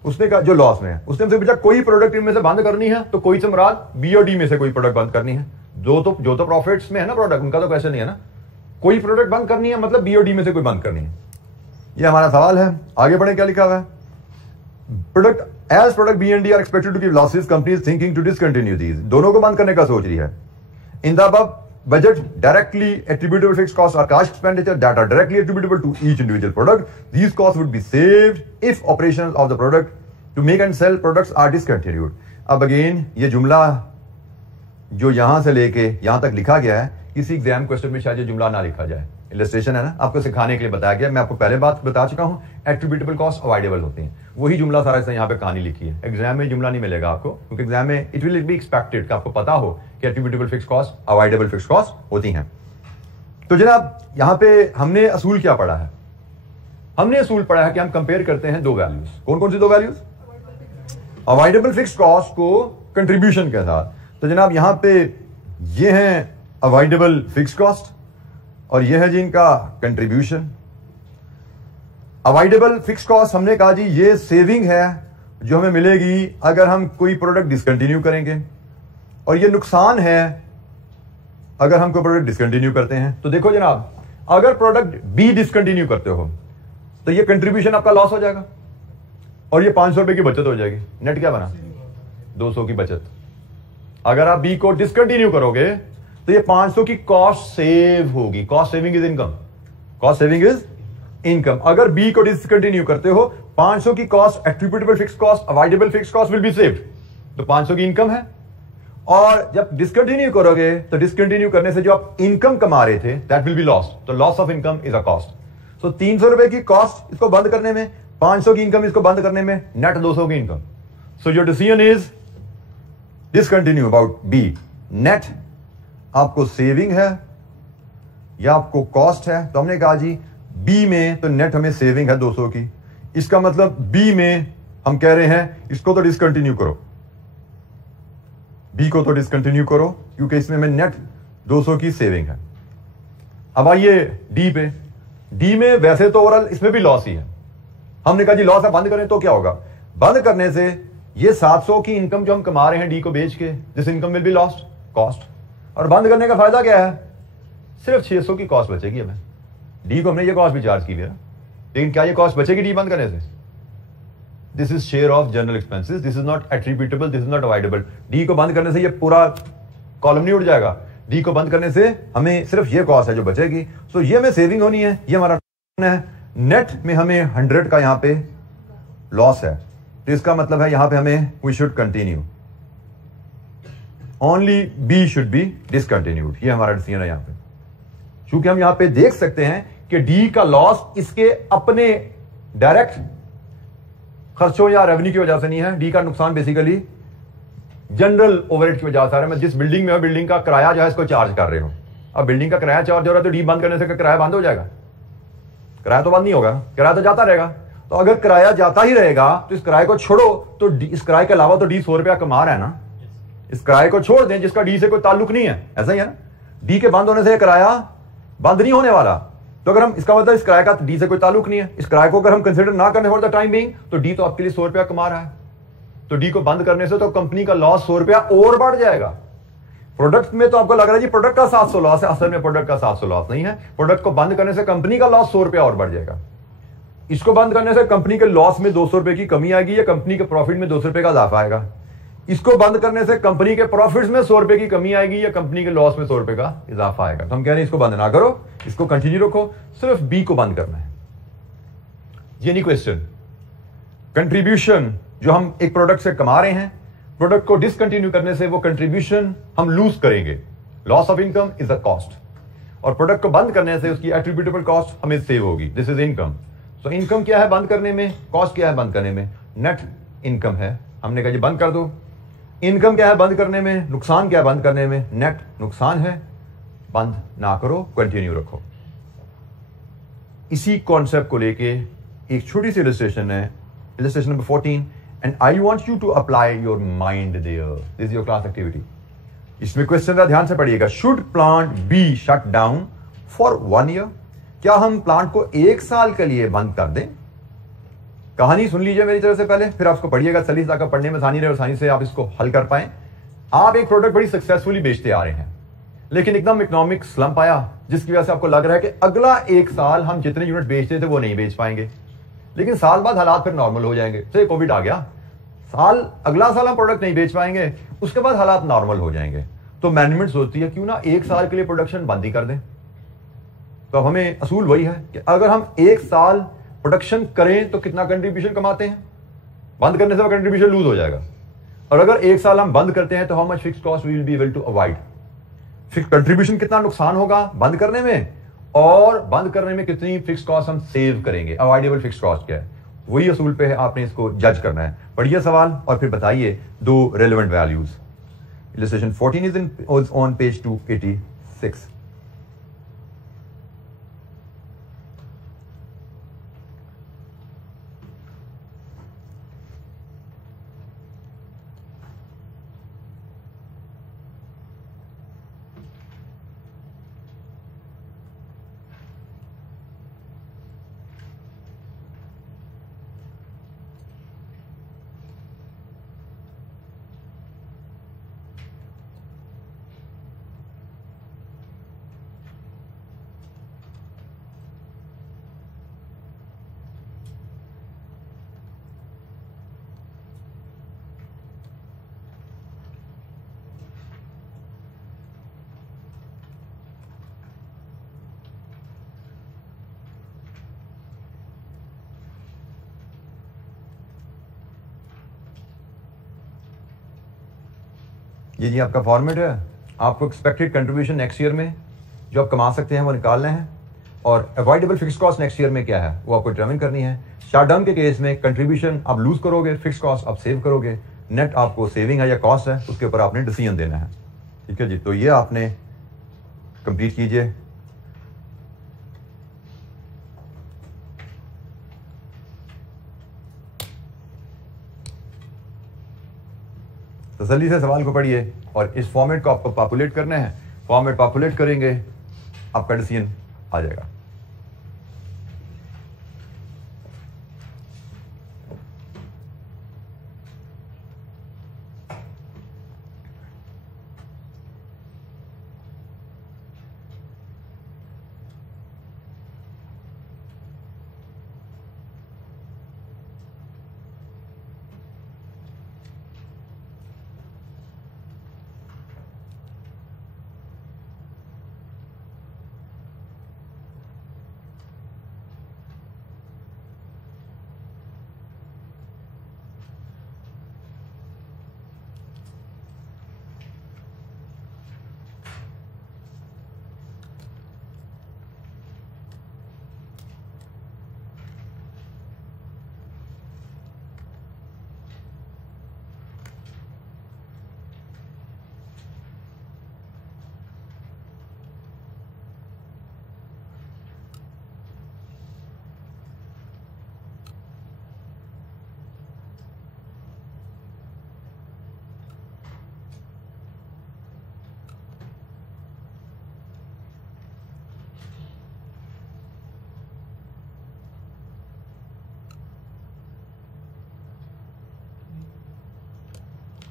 उसने कहा जो लॉस में है। उसने हमसे पूछा कोई प्रोडक्ट इनमें से बंद करनी है, तो कोई से मुराद बी और डी में से कोई प्रोडक्ट बंद करनी है। जो तो प्रॉफिट्स में है ना प्रोडक्ट, उनका तो क्वेश्चन नहीं है ना। कोई प्रोडक्ट बंद करनी है मतलब बी और डी में से कोई बंद करनी है। ये हमारा सवाल है। आगे बढ़े, क्या लिखा हुआ है? Product B and D are expected to give losses, company is thinking to discontinue these. दोनों को बंद करने का सोच रही है। In the above budget directly attributable fixed costs are cash expenditure that are directly attributable to each individual product. These costs would be saved if operations of the product to make and sell products are discontinued. अब again ये जुमला जो यहां से लेके यहां तक लिखा गया है, किसी एग्जाम क्वेश्चन में शायद ये जुमला ना लिखा जाए। इलस्ट्रेशन है ना, आपको सिखाने के लिए बताया गया। मैं आपको पहले बात बता चुका हूं, एट्रीब्यूटेबल कॉस्ट अवॉइडेबल होते हैं। वही जुमला सारा इसने यहाँ पे कहानी लिखी है। एग्जाम में जुमला नहीं मिलेगा आपको, क्योंकि एग्जाम में इट विल बी एक्सपेक्टेड कि आपको पता हो कि attributable fixed cost avoidable fixed cost होती हैं। तो जनाब यहाँ पे हमने असूल क्या पढ़ा है? हमने असूल पढ़ा है कि हम कंपेयर करते हैं 2 वैल्यूज। कौन कौन सी 2 वैल्यूज? अवॉइडेबल फिक्स्ड कॉस्ट को कंट्रीब्यूशन के साथ। तो जनाब यहाँ पे ये है अवॉइडेबल फिक्स्ड कॉस्ट और ये है जी इनका कंट्रीब्यूशन। अवॉइडेबल फिक्स्ड कॉस्ट हमने कहा जी ये सेविंग है जो हमें मिलेगी अगर हम कोई प्रोडक्ट डिसकंटिन्यू करेंगे, और ये नुकसान है अगर हम कोई प्रोडक्ट डिसकंटिन्यू करते हैं। तो देखो जनाब, अगर प्रोडक्ट बी डिसकंटिन्यू करते हो तो ये कंट्रीब्यूशन आपका लॉस हो जाएगा और ये 500 रुपए की बचत हो जाएगी। नेट क्या बना? 200 की बचत। अगर आप बी को डिसकंटिन्यू करोगे तो ये 500 की कॉस्ट सेव होगी। Cost saving is income. Cost saving is income. अगर बी को डिसकंटिन्यू करते हो, 500 की cost attributable fixed cost, avoidable fixed cost will be saved. तो 500 की इनकम है। और जब डिसकंटिन्यू करोगे तो डिसकंटिन्यू करने से जो आप इनकम कमा रहे थे दैट विल बी लॉस। तो loss of income is a cost. So 300 रुपए की कॉस्ट इसको बंद करने में, 500 की इनकम इसको बंद करने में, नेट 200 की इनकम। So your decision is discontinue about B. Net आपको सेविंग है या आपको कॉस्ट है? तो हमने कहा जी बी में तो नेट हमें सेविंग है 200 की। इसका मतलब बी में हम कह रहे हैं इसको तो डिसकंटिन्यू करो, बी को तो डिसकंटिन्यू करो, क्योंकि इसमें हमें नेट 200 की सेविंग है। अब आइए डी पे। डी में वैसे तो ओवरऑल इसमें भी लॉस ही है। हमने कहा जी लॉस है, बंद करें तो क्या होगा? बंद करने से ये 700 की इनकम जो हम कमा रहे हैं डी को बेच के, this income will be lost cost. और बंद करने का फायदा क्या है? सिर्फ 600 की कॉस्ट बचेगी हमें। डी को हमने ये कॉस्ट भी चार्ज की है, लेकिन क्या ये कॉस्ट बचेगी डी बंद करने से? This is share of general expenses, this is not attributable, this is not avoidable. D को बंद करने से ये पूरा कॉलम नहीं उड़ जाएगा। डी को बंद करने से हमें सिर्फ ये कॉस्ट है जो बचेगी। सो ये हमें सेविंग होनी है, ये हमारा है। नेट में हमें 100 का यहां पे लॉस है, तो इसका मतलब है यहां पे हमें we should continue, only B should be discontinued. ये हमारा डिसीजन है यहां पे। क्योंकि हम यहां पे देख सकते हैं कि डी का लॉस इसके अपने डायरेक्ट खर्चों या रेवेन्यू की वजह से नहीं है। डी का नुकसान बेसिकली जनरल ओवरहेड की वजह से आ रहा है। मैं जिस बिल्डिंग में हूं, बिल्डिंग का किराया जो है इसको चार्ज कर रहे हो। अब बिल्डिंग का किराया चार्ज हो रहा है तो डी बंद करने से किराया बंद हो जाएगा? किराया तो बंद नहीं होगा, किराया तो जाता रहेगा। तो अगर किराया जाता ही रहेगा तो इस किराए को छोड़ो, तो इस किराए के अलावा तो डी 100 रुपया कमा रहा है ना। इस किराए को छोड़ दें जिसका डी से कोई ताल्लुक नहीं है, ऐसा ही है ना। डी के बंद होने से किराया बंद नहीं होने वाला। तो अगर हम, इसका मतलब इस किराए का डी से कोई ताल्लुक नहीं है, इस किराए को अगर हम कंसीडर ना करने फॉर द टाइम बीइंग, तो डी तो आपके लिए 100 रुपया कमा रहा है। तो डी को बंद करने से तो कंपनी का लॉस 100 रुपया और बढ़ जाएगा। प्रोडक्ट में तो आपको लग रहा है जी प्रोडक्ट का 700 लॉस है, असल में प्रोडक्ट का 700 लॉस नहीं है। प्रोडक्ट को बंद करने से कंपनी का लॉस 100 रुपया और बढ़ जाएगा। इसको बंद करने से कंपनी के लॉस में 200 रुपए की कमी आएगी या कंपनी के प्रॉफिट में 200 रुपए का इजाफा आएगा। इसको बंद करने से कंपनी के प्रॉफिट्स में 100 रुपए की कमी आएगी या कंपनी के लॉस में 100 रुपए का इजाफा आएगा। तो हम कह रहे हैं इसको बंद ना करो, इसको कंटिन्यू रखो, सिर्फ बी को बंद करना है। ये नहीं क्वेश्चन। कंट्रीब्यूशन जो हम एक प्रोडक्ट से कमा रहे हैं, प्रोडक्ट को डिसकंटिन्यू करने से वो कंट्रीब्यूशन हम लूज करेंगे। Loss of income is a cost, और प्रोडक्ट को बंद करने से उसकी एट्रीब्यूटेबल कॉस्ट हमें सेव होगी। This is income. So income क्या है बंद करने में, कॉस्ट क्या है बंद करने में, नेट इनकम है। हमने कहा जी बंद कर दो। इनकम क्या है बंद करने में, नुकसान क्या है बंद करने में, नेट नुकसान है, बंद ना करो, कंटिन्यू रखो। इसी कॉन्सेप्ट को लेके एक छोटी सी इलस्ट्रेशन है, illustration number 14, and I want you to apply your mind there. This is your class activity. इसमें क्वेश्चन का ध्यान से पढ़िएगा। Should plant be shut down for 1 year? क्या हम प्लांट को 1 साल के लिए बंद कर दें? कहानी सुन लीजिए मेरी तरफ से पहले, फिर आपको पढ़िएगा, सलीस ताकत पढ़ने में आसानी रहे और आसानी से आप इसको हल कर पाए। आप एक प्रोडक्ट बड़ी सक्सेसफुली बेचते आ रहे हैं, लेकिन एकदम इकोनॉमिक स्लंप आया, जिसकी वजह से आपको लग रहा है कि अगला 1 साल हम जितने यूनिट बेचते थे वो नहीं बेच पाएंगे, लेकिन साल बाद हालात फिर नॉर्मल हो जाएंगे। जैसे कोविड आ गया, अगला साल हम प्रोडक्ट नहीं बेच पाएंगे, उसके बाद हालात नॉर्मल हो जाएंगे। तो मैनेजमेंट सोचती है क्यों ना 1 साल के लिए प्रोडक्शन बंद ही कर दें। तो अब हमें असूल वही है कि अगर हम 1 साल प्रोडक्शन करें तो कितना कंट्रीब्यूशन कमाते हैं, बंद करने से वो कंट्रीब्यूशन लूज हो जाएगा। और अगर 1 साल हम बंद करते हैं तो how much fix cost we will be able to avoid. Fix contribution कितना नुकसान होगा बंद करने में, और बंद करने में कितनी फिक्स कॉस्ट हम सेव करेंगे, अवॉइडेबल फिक्स कॉस्ट क्या है, वही असूल पे है। आपने इसको जज करना है। पढ़िए सवाल और फिर बताइए 2 relevant values. Illustration 14 is on page 286. ये जी आपका फॉर्मेट है। आपको एक्सपेक्टेड कंट्रीब्यूशन नेक्स्ट ईयर में जो आप कमा सकते हैं वो निकालना है, और avoidable fix cost next year में क्या है वो आपको डिटरमिन करनी है। शॉर्ट टर्म के केस में कंट्रीब्यूशन आप लूज करोगे, फिक्स कॉस्ट आप सेव करोगे, नेट आपको सेविंग है या कॉस्ट है उसके ऊपर आपने डिसीजन देना है। ठीक है जी, तो ये आपने कंप्लीट कीजिए। तसल्ली से सवाल को पढ़िए और इस फॉर्मेट को आपको पॉपुलेट करना है। फॉर्मेट पॉपुलेट करेंगे, आपका डिसीजन आ जाएगा।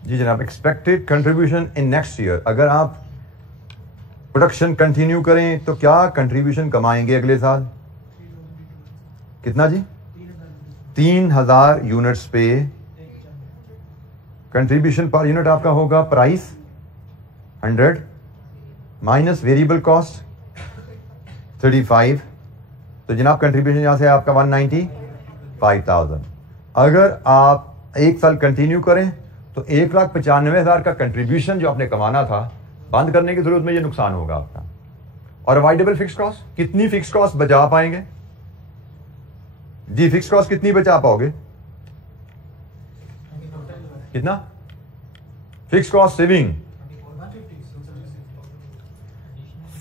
जी जनाब, expected contribution in next year. अगर आप प्रोडक्शन कंटिन्यू करें तो क्या कंट्रीब्यूशन कमाएंगे अगले साल? कितना जी? 3000 यूनिट्स पे कंट्रीब्यूशन पर यूनिट आपका होगा प्राइस 100 माइनस वेरिएबल कॉस्ट 35। तो जनाब कंट्रीब्यूशन यहां से आपका 190 5,000। अगर आप एक साल कंटिन्यू करें तो 1,95,000 का कंट्रीब्यूशन जो आपने कमाना था बंद करने की जरूरत में ये नुकसान होगा आपका। और अवॉइडेबल फिक्स कॉस्ट, कितनी फिक्स कॉस्ट बचा पाएंगे जी? फिक्स कॉस्ट कितनी बचा पाओगे? कितना fix cost saving?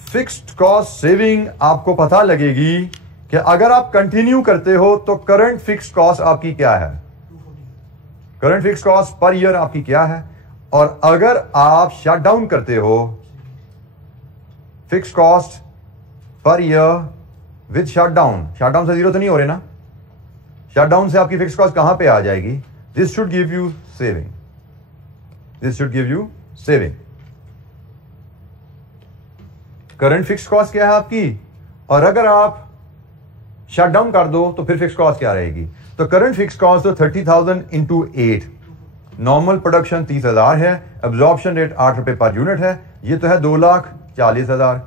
Fixed cost saving आपको पता लगेगी कि अगर आप कंटिन्यू करते हो तो करंट फिक्स्ड कॉस्ट आपकी क्या है, current fixed cost per year आपकी क्या है। और अगर आप शट डाउन करते हो, fixed cost per year with shut down से जीरो तो नहीं हो रहे ना? शट डाउन से आपकी फिक्स्ड कॉस्ट कहां पे आ जाएगी? This should give you saving, this should give you saving. Current fixed cost क्या है आपकी, और अगर आप शट डाउन कर दो तो फिर फिक्स्ड कॉस्ट क्या रहेगी? तो करंट फिक्स्ड कॉस्ट तो 30,000 इंटू 8, नॉर्मल प्रोडक्शन 30,000 है, एब्जॉर्प्शन रेट 8 रुपए पर यूनिट है, ये तो है 2,40,000।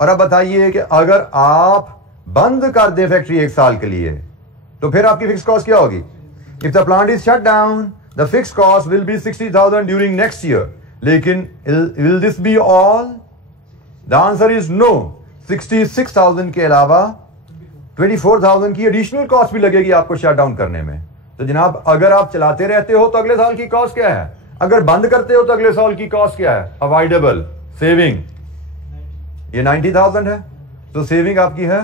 और अब बताइए कि अगर आप बंद कर दे फैक्ट्री एक साल के लिए तो फिर आपकी फिक्स्ड कॉस्ट क्या होगी? If the plant is shut down the fixed cost will be 60,000 during next year. लेकिन will this be all? The answer is no. 66,000 के अलावा 24,000 की एडिशनल कॉस्ट भी लगेगी आपको शट डाउन करने में। तो जनाब अगर आप चलाते रहते हो तो अगले साल की कॉस्ट क्या है? अगर बंद करते हो तो अगले साल की कॉस्ट क्या है? अवॉइडेबल सेविंग, ये 90,000 है, तो सेविंग आपकी है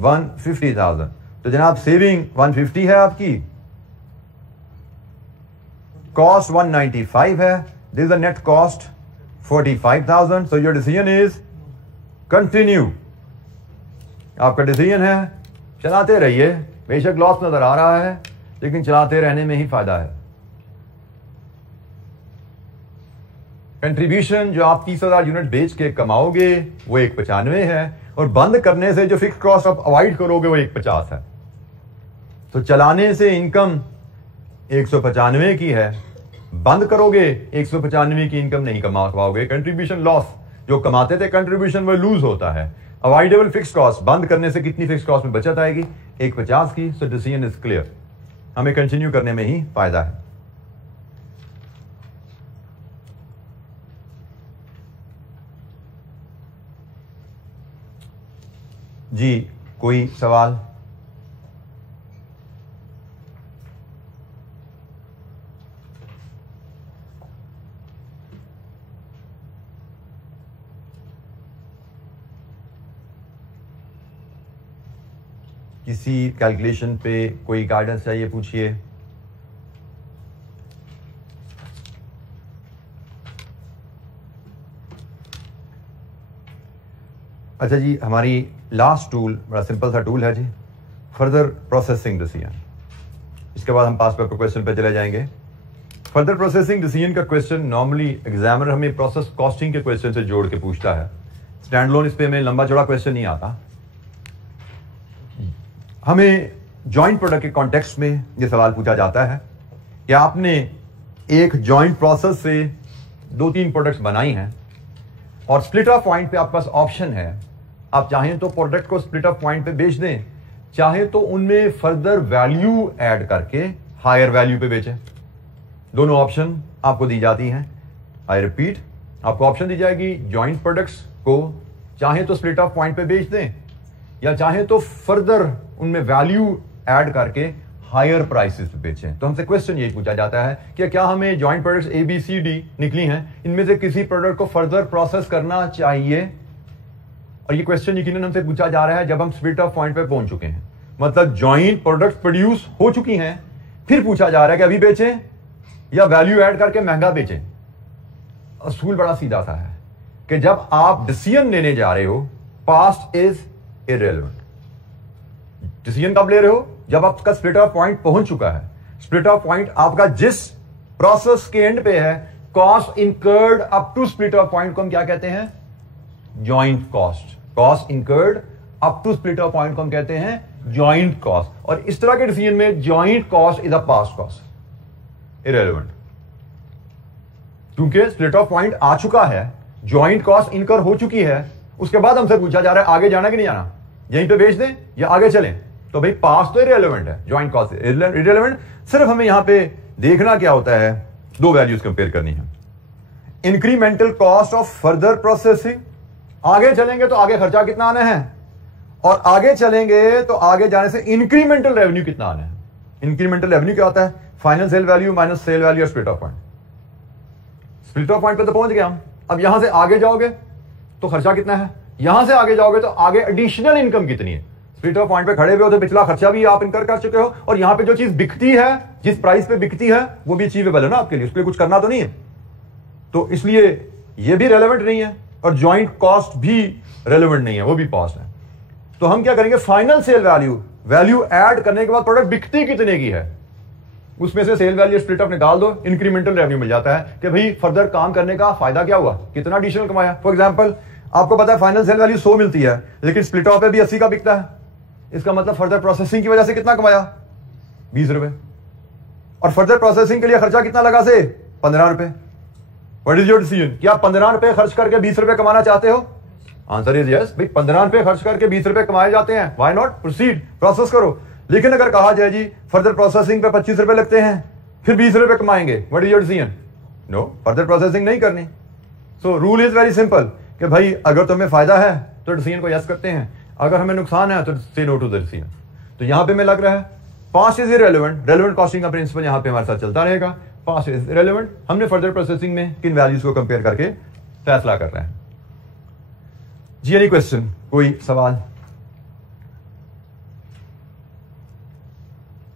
150,000। तो जनाब सेविंग 150 है आपकी, कॉस्ट 195 है, this is the net cost 45,000। So your decision is continue. आपका डिसीजन है चलाते रहिए, बेशक लॉस नजर आ रहा है लेकिन चलाते रहने में ही फायदा है। कंट्रीब्यूशन जो आप 30,000 यूनिट बेच के कमाओगे वो 195 है, और बंद करने से जो फिक्स कॉस्ट आप अवॉइड करोगे वो 150 है। तो चलाने से इनकम 195 की है, बंद करोगे 195 की इनकम नहीं कमा पाओगे। कंट्रीब्यूशन लॉस, जो कमाते थे कंट्रीब्यूशन वो लूज होता है। अवॉइडेबल फिक्स कॉस्ट, बंद करने से कितनी फिक्स कॉस्ट में बचत आएगी? 150 की। सो डिसीजन इज क्लियर, हमें कंटिन्यू करने में ही फायदा है। जी कोई सवाल? किसी कैलकुलेशन पे कोई गाइडेंस चाहिए पूछिए। अच्छा जी, हमारी लास्ट टूल बड़ा सिंपल सा टूल है जी, फर्दर प्रोसेसिंग डिसीजन। इसके बाद हम पास पेपर क्वेश्चन पे चले जाएंगे। फर्दर प्रोसेसिंग डिसीजन का क्वेश्चन नॉर्मली एग्जामिनर हमें प्रोसेस कॉस्टिंग के क्वेश्चन से जोड़ के पूछता है। स्टैंड लोन इस पे हमें लंबा चौड़ा क्वेश्चन नहीं आता। हमें जॉइंट प्रोडक्ट के कॉन्टेक्स्ट में यह सवाल पूछा जाता है कि आपने एक जॉइंट प्रोसेस से 2-3 प्रोडक्ट्स बनाई हैं और स्प्लिट ऑफ पॉइंट पे आपके पास ऑप्शन है, आप चाहें तो प्रोडक्ट को स्प्लिट ऑफ पॉइंट पे बेच दें, चाहे तो उनमें फर्दर वैल्यू ऐड करके हायर वैल्यू पे बेचें। दोनों ऑप्शन आपको दी जाती हैं। आई रिपीट, आपको ऑप्शन दी जाएगी जॉइंट प्रोडक्ट्स को चाहे तो स्प्लिट ऑफ पॉइंट पे बेच दें या चाहे तो फर्दर उनमें वैल्यू ऐड करके हायर प्राइसेस पे बेचें। तो हमसे क्वेश्चन यही पूछा जाता है कि क्या हमें जॉइंट प्रोडक्ट्स ABCD निकली हैं, इनमें से किसी प्रोडक्ट को फर्दर प्रोसेस करना चाहिए? और ये क्वेश्चन यकीनन हमसे पूछा जा रहा है जब हम स्प्लिट ऑफ पॉइंट पे पहुंच चुके हैं, मतलब जॉइंट प्रोडक्ट प्रोड्यूस हो चुकी हैं, फिर पूछा जा रहा है कि अभी बेचें या वैल्यू ऐड करके महंगा बेचें। असूल बड़ा सीधा सा है कि जब आप डिसीजन लेने जा रहे हो, पास्ट इज इररिलेवेंट। डिसीजन कब ले रहे हो? जब आपका स्प्लिट ऑफ पॉइंट पहुंच चुका है। स्प्लिट ऑफ पॉइंट आपका जिस प्रोसेस के एंड पे है, cost incurred up to split off point को हम क्या कहते हैं? Joint cost. Cost incurred up to split off point को हम कहते हैं जॉइंट कॉस्ट। और इस तरह के डिसीजन में joint cost is a past cost, irrelevant. क्योंकि स्प्लिट ऑफ पॉइंट आ चुका है, जॉइंट कॉस्ट इनकर हो चुकी है, उसके बाद हमसे पूछा जा रहा है आगे जाना कि नहीं जाना, यहीं पे बेच दें या आगे चलें। तो भाई पास्ट तो इररिलेवेंट है, ज्वाइंट कॉस्ट इररिलेवेंट। सिर्फ हमें यहां पे देखना क्या होता है, दो वैल्यूज कंपेयर करनी है। Incremental cost of further processing, आगे चलेंगे तो आगे खर्चा कितना आना है, और आगे चलेंगे तो आगे जाने से इंक्रीमेंटल रेवेन्यू कितना आना है। इंक्रीमेंटल रेवेन्यू क्या होता है, final sale value minus sale value और split off point. Split off point पे तो पहुंच गए हम। अब यहां से आगे जाओगे तो खर्चा कितना है, यहां से आगे जाओगे तो आगे एडिशनल इनकम कितनी है। स्प्लिट ऑफ पॉइंट पे खड़े हुए हो तो पिछला खर्चा भी आप इनकर कर चुके हो, और यहां पे जो चीज बिकती है, जिस प्राइस पे बिकती है, वो भी अचीवेबल है ना आपके लिए, उसके लिए कुछ करना तो नहीं है। तो इसलिए ये भी रेलेवेंट नहीं है, और ज्वाइंट कॉस्ट भी रेलेवेंट नहीं है, वो भी कॉस्ट है। तो हम क्या करेंगे, final sale value, value add करने के बाद प्रोडक्ट बिकती कितने की है, उसमें से सेल वैल्यू स्प्लिट ऑफ निकाल दो, इंक्रीमेंटल रेवेन्यू मिल जाता है कि भाई फर्दर काम करने का फायदा क्या हुआ, कितना एडिशनल कमाया। फॉर एग्जांपल आपको पता है फाइनल सेल वैल्यू 100 मिलती है, लेकिन स्प्लिट ऑफ पे भी 80 का बिकता है, इसका मतलब फर्दर प्रोसेसिंग की वजह से कितना कमाया, 20 रुपए। और फर्दर प्रोसेसिंग के लिए खर्चा कितना लगा से, 15 रुपए। व्हाट इज योर डिसीजन, क्या 15 रुपए खर्च करके 20 रुपए कमाना चाहते हो? Answer is yes. भाई 15 रुपए खर्च करके 20 रुपए कमाए जाते हैं, व्हाई नॉट, प्रोसीड, प्रोसेस करो। लेकिन अगर कहा जाए जी फर्दर प्रोसेसिंग पे 25 रुपए लगते हैं, फिर 20 रुपए कमाएंगे, what is your decision? No, further processing नहीं करनी। So rule is very simple कि भाई अगर तुम्हें फायदा है तो डिसीजन को यस करते हैं, अगर हमें नुकसान है तो से नो टू द डिसीजन। तो यहां पे मैं लग रहा है past is irrelevant, relevant costing का प्रिंसिपल यहां पे हमारे साथ चलता रहेगा। पास्ट इज इररिलेवेंट, हमने फर्दर प्रोसेसिंग में किन वैल्यूज को कंपेयर करके फैसला कर रहे हैं। जी एनी क्वेश्चन, कोई सवाल?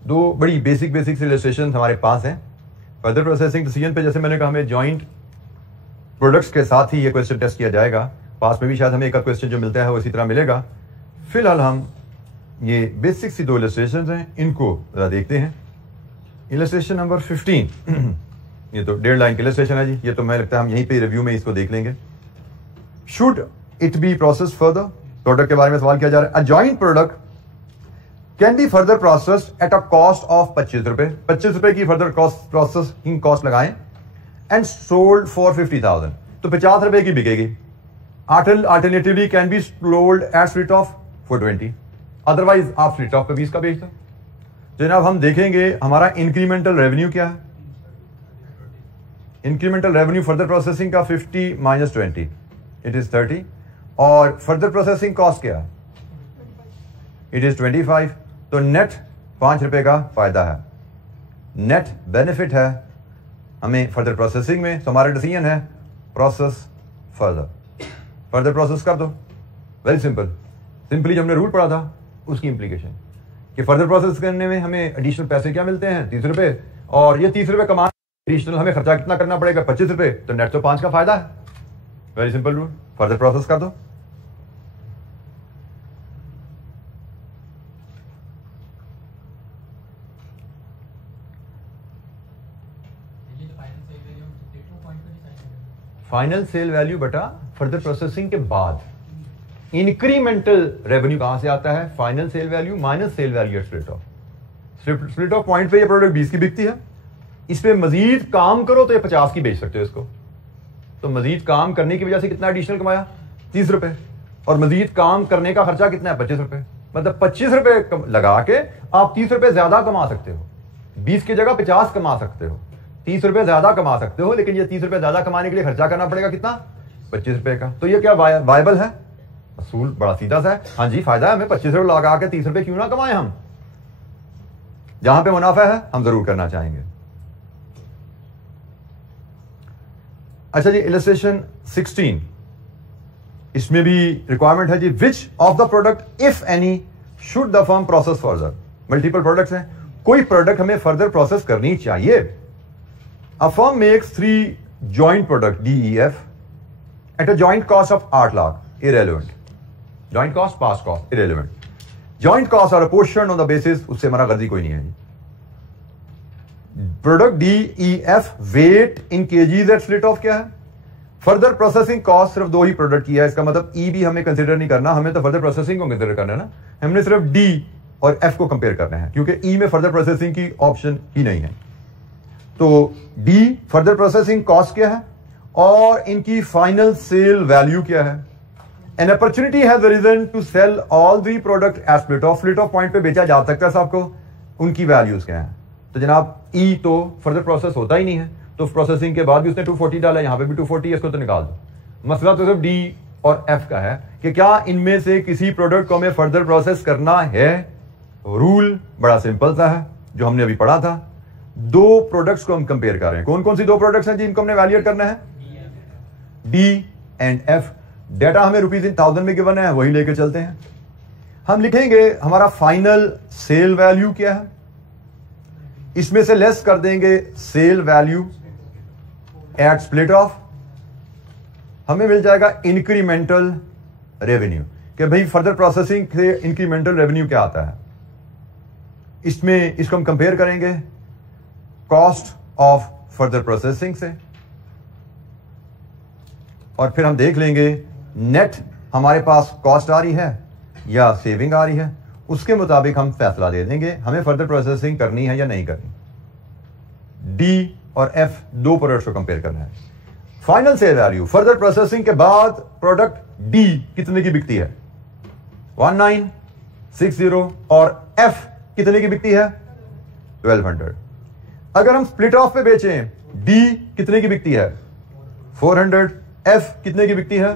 दो बड़ी बेसिक इलस्ट्रेशन हमारे पास हैं फर्दर प्रोसेसिंग डिसीजन पे। जैसे मैंने कहा हमें जॉइंट प्रोडक्ट्स के साथ ही ये क्वेश्चन टेस्ट किया जाएगा, पास में भी शायद हमें एक क्वेश्चन जो मिलता है वो इसी तरह मिलेगा। फिलहाल हम ये बेसिक सी दो इलस्ट्रेशन हैं, इनको जरा देखते हैं। इलस्ट्रेशन नंबर 15 ये तो 1.5 लाइन की इलस्ट्रेशन है जी, ये तो मैं लगता है हम यहीं पे रिव्यू में इसको देख लेंगे। Should it be process further, product के बारे में सवाल किया जा रहा है। A joint product can be further processed at a cost of 25 रुपए, 25 रुपए की फर्दर कॉस्ट प्रोसेसिंग कॉस्ट लगाएं एंड सोल्ड फॉर 50,000, तो 50 रुपए की बिकेगी। Alternatively can be sold at split of for 20, otherwise आप स्प्लिट ऑफ पे 20 का बेच दो। जनाब हम देखेंगे हमारा इंक्रीमेंटल रेवेन्यू क्या है। इंक्रीमेंटल रेवेन्यू फर्दर प्रोसेसिंग का 50 माइनस 20 इट इज 30, और फर्दर प्रोसेसिंग कॉस्ट क्या है, इट इज 25। तो नेट 5 रुपए का फायदा है, नेट बेनिफिट है हमें फर्दर प्रोसेसिंग में। तो हमारा डिसीजन है प्रोसेस फर्दर प्रोसेस कर दो। वेरी सिंपल, सिंपली जो हमने रूल पढ़ा था उसकी इंप्लीकेशन कि फर्दर प्रोसेस करने में हमें एडिशनल पैसे क्या मिलते हैं, 30 रुपए, और ये 30 रुपए कमाने एडिशनल हमें खर्चा कितना करना पड़ेगा, 25 रुपए, तो नेट तो 5 का फायदा है। Very simple rule, further process कर दो। फाइनल सेल वैल्यू बटा फर्दर प्रोसेसिंग के बाद इंक्रीमेंटल रेवेन्यू कहां से आता है, final sale value minus sale value split off point पे ये प्रोडक्ट 20 की बिकती है, इस पे मजीद काम करो तो ये 50 की बेच सकते हो इसको। तो मजीद काम करने की वजह से कितना एडिशनल कमाया, 30 रुपए, और मजीद काम करने का खर्चा कितना है, 25 रुपए। मतलब 25 रुपए लगा के आप 30 रुपए ज्यादा कमा सकते हो, 20 की जगह 50 कमा सकते हो, 30 रुपए ज्यादा कमा सकते हो। लेकिन ये 30 रुपए ज्यादा कमाने के लिए खर्चा करना पड़ेगा कितना, 25 रुपए का। तो ये क्या वायबल है? असूल बड़ा सीधा सा है, हाँ जी फायदा है, हमें 25 रुपए लगा के 30 रुपए क्यों ना कमाए हम, जहां पे मुनाफा है हम जरूर करना चाहेंगे। अच्छा जी, इलस्ट्रेशन 16, इसमें भी रिक्वायरमेंट है जी, which of the product if any should the firm process further. Multiple products हैं, कोई प्रोडक्ट हमें फर्दर प्रोसेस करनी चाहिए। A firm makes 3 joint product DEF at a joint cost of 8 lakh, irrelevant. Joint cost, past cost, irrelevant. Joint cost are apportioned on the basis, उससे हमारा गर्जी कोई नहीं है। Product DEF weight in kgs at split off क्या है, further processing cost सिर्फ 2 ही product की है, इसका मतलब E भी हमें कंसीडर नहीं करना, हमें तो फर्दर प्रोसेसिंग को कंसीडर करना है ना। हमने सिर्फ D और F को कंपेयर करना है, क्योंकि E में फर्दर प्रोसेसिंग की ऑप्शन ही नहीं है। तो D फर्दर प्रोसेसिंग कॉस्ट क्या है और इनकी फाइनल सेल वैल्यू क्या है, an opportunity has arisen to sale all the product at split off. Split off point पे बेचा जा सकता है साहब को, उनकी वैल्यूज क्या है? तो जनाब ई तो फर्दर प्रोसेस होता ही नहीं है, तो प्रोसेसिंग के बाद भी उसने 240 डाला, यहां पे भी 240 है, इसको तो निकाल दो। मसला तो सिर्फ डी और एफ का है कि क्या इनमें से किसी प्रोडक्ट को हमें फर्दर प्रोसेस करना है। रूल बड़ा सिंपल सा है जो हमने अभी पढ़ा था। दो प्रोडक्ट्स को हम कंपेयर कर रहे हैं। कौन कौन सी दो प्रोडक्ट्स हैं जिनको हमने वैल्यूएट करना है? D and F. डेटा हमें ₹1000 में गिवन है, वही लेके चलते हैं। हम लिखेंगे हमारा फाइनल सेल वैल्यू क्या है, इसमें से लेस कर देंगे sale value at split off, हमें मिल जाएगा इंक्रीमेंटल रेवेन्यू। कि भाई फर्दर प्रोसेसिंग से इंक्रीमेंटल रेवेन्यू क्या आता है। इसमें इसको हम कंपेयर करेंगे कॉस्ट ऑफ फर्दर प्रोसेसिंग से, और फिर हम देख लेंगे नेट हमारे पास कॉस्ट आ रही है या सेविंग आ रही है, उसके मुताबिक हम फैसला दे देंगे हमें फर्दर प्रोसेसिंग करनी है या नहीं करनी। डी और एफ दो प्रोडक्ट्स को कंपेयर करना है। Final sale value further processing के बाद प्रोडक्ट डी कितने की बिकती है? 1960। और एफ कितने की बिकती है? 1200। अगर हम स्प्लिट ऑफ पे बेचें, डी कितने की बिकती है? 400। एफ कितने की बिकती है?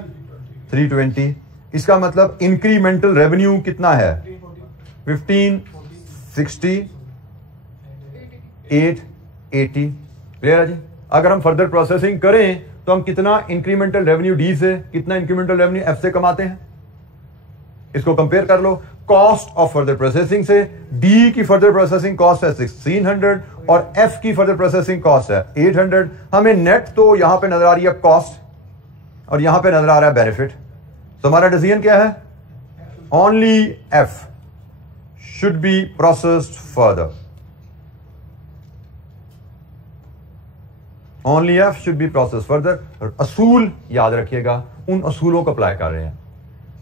320। इसका मतलब इंक्रीमेंटल रेवेन्यू कितना है? 1560, 880। क्लियर है जी? अगर हम फर्दर प्रोसेसिंग करें तो हम कितना इंक्रीमेंटल रेवेन्यू डी से, कितना इंक्रीमेंटल रेवेन्यू एफ से कमाते हैं? इसको कंपेयर कर लो। कॉस्ट ऑफ फर्दर प्रोसेसिंग से डी की फर्दर प्रोसेसिंग कॉस्ट है 1600 और एफ की फर्दर प्रोसेसिंग कॉस्ट है 800। हमें नेट तो यहां पे नजर आ रही है कॉस्ट और यहां पे नजर आ रहा है बेनिफिट। तो हमारा डिसीजन क्या है? Only F should be processed further. Only F should be process further. असूल याद रखिएगा, उन असूलों को अप्लाई कर रहे हैं।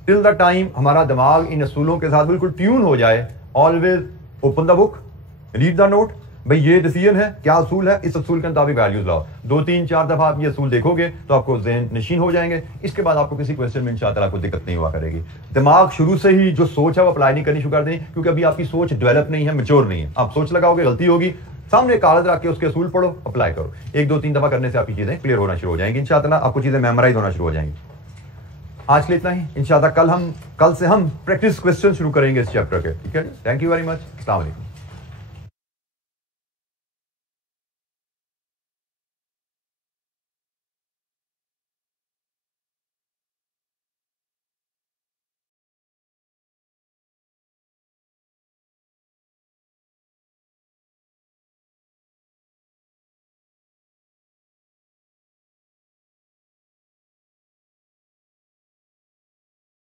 टिल द टाइम हमारा दिमाग इन असूलों के साथ बिल्कुल ट्यून हो जाए, always open the book, read the note. भाई ये डिसीजन है, क्या असूल है, इस असूल के मुताबिक वैल्यूज लाओ। 2-3-4 दफा आप ये असूल देखोगे तो आपको ज़हन नशीन हो जाएंगे। इसके बाद आपको किसी क्वेश्चन में इंशाअल्लाह कोई दिक्कत नहीं हुआ करेगी। दिमाग शुरू से ही जो सोच है वो अप्लाई नहीं करनी शुरू कर देनी, क्योंकि अभी आपकी सोच डेवलप नहीं है, मैच्योर नहीं है। आप सोच लगाओगे, गलती होगी। सामने कागज रख के उसके असूल पढ़ो, अप्लाई करो। 1-2-3 दफा करने से आपकी चीजें क्लियर होना शुरू हो जाएंगी इंशाअल्लाह। आपको चीजें मेमोराइज होना शुरू हो जाएंगी। आज के लिए इतना ही। इंशाअल्लाह कल से हम प्रैक्टिस क्वेश्चन शुरू करेंगे इस चैप्टर के। ठीक है, थैंक यू वेरी मच। अस्सलाम वालेकुम।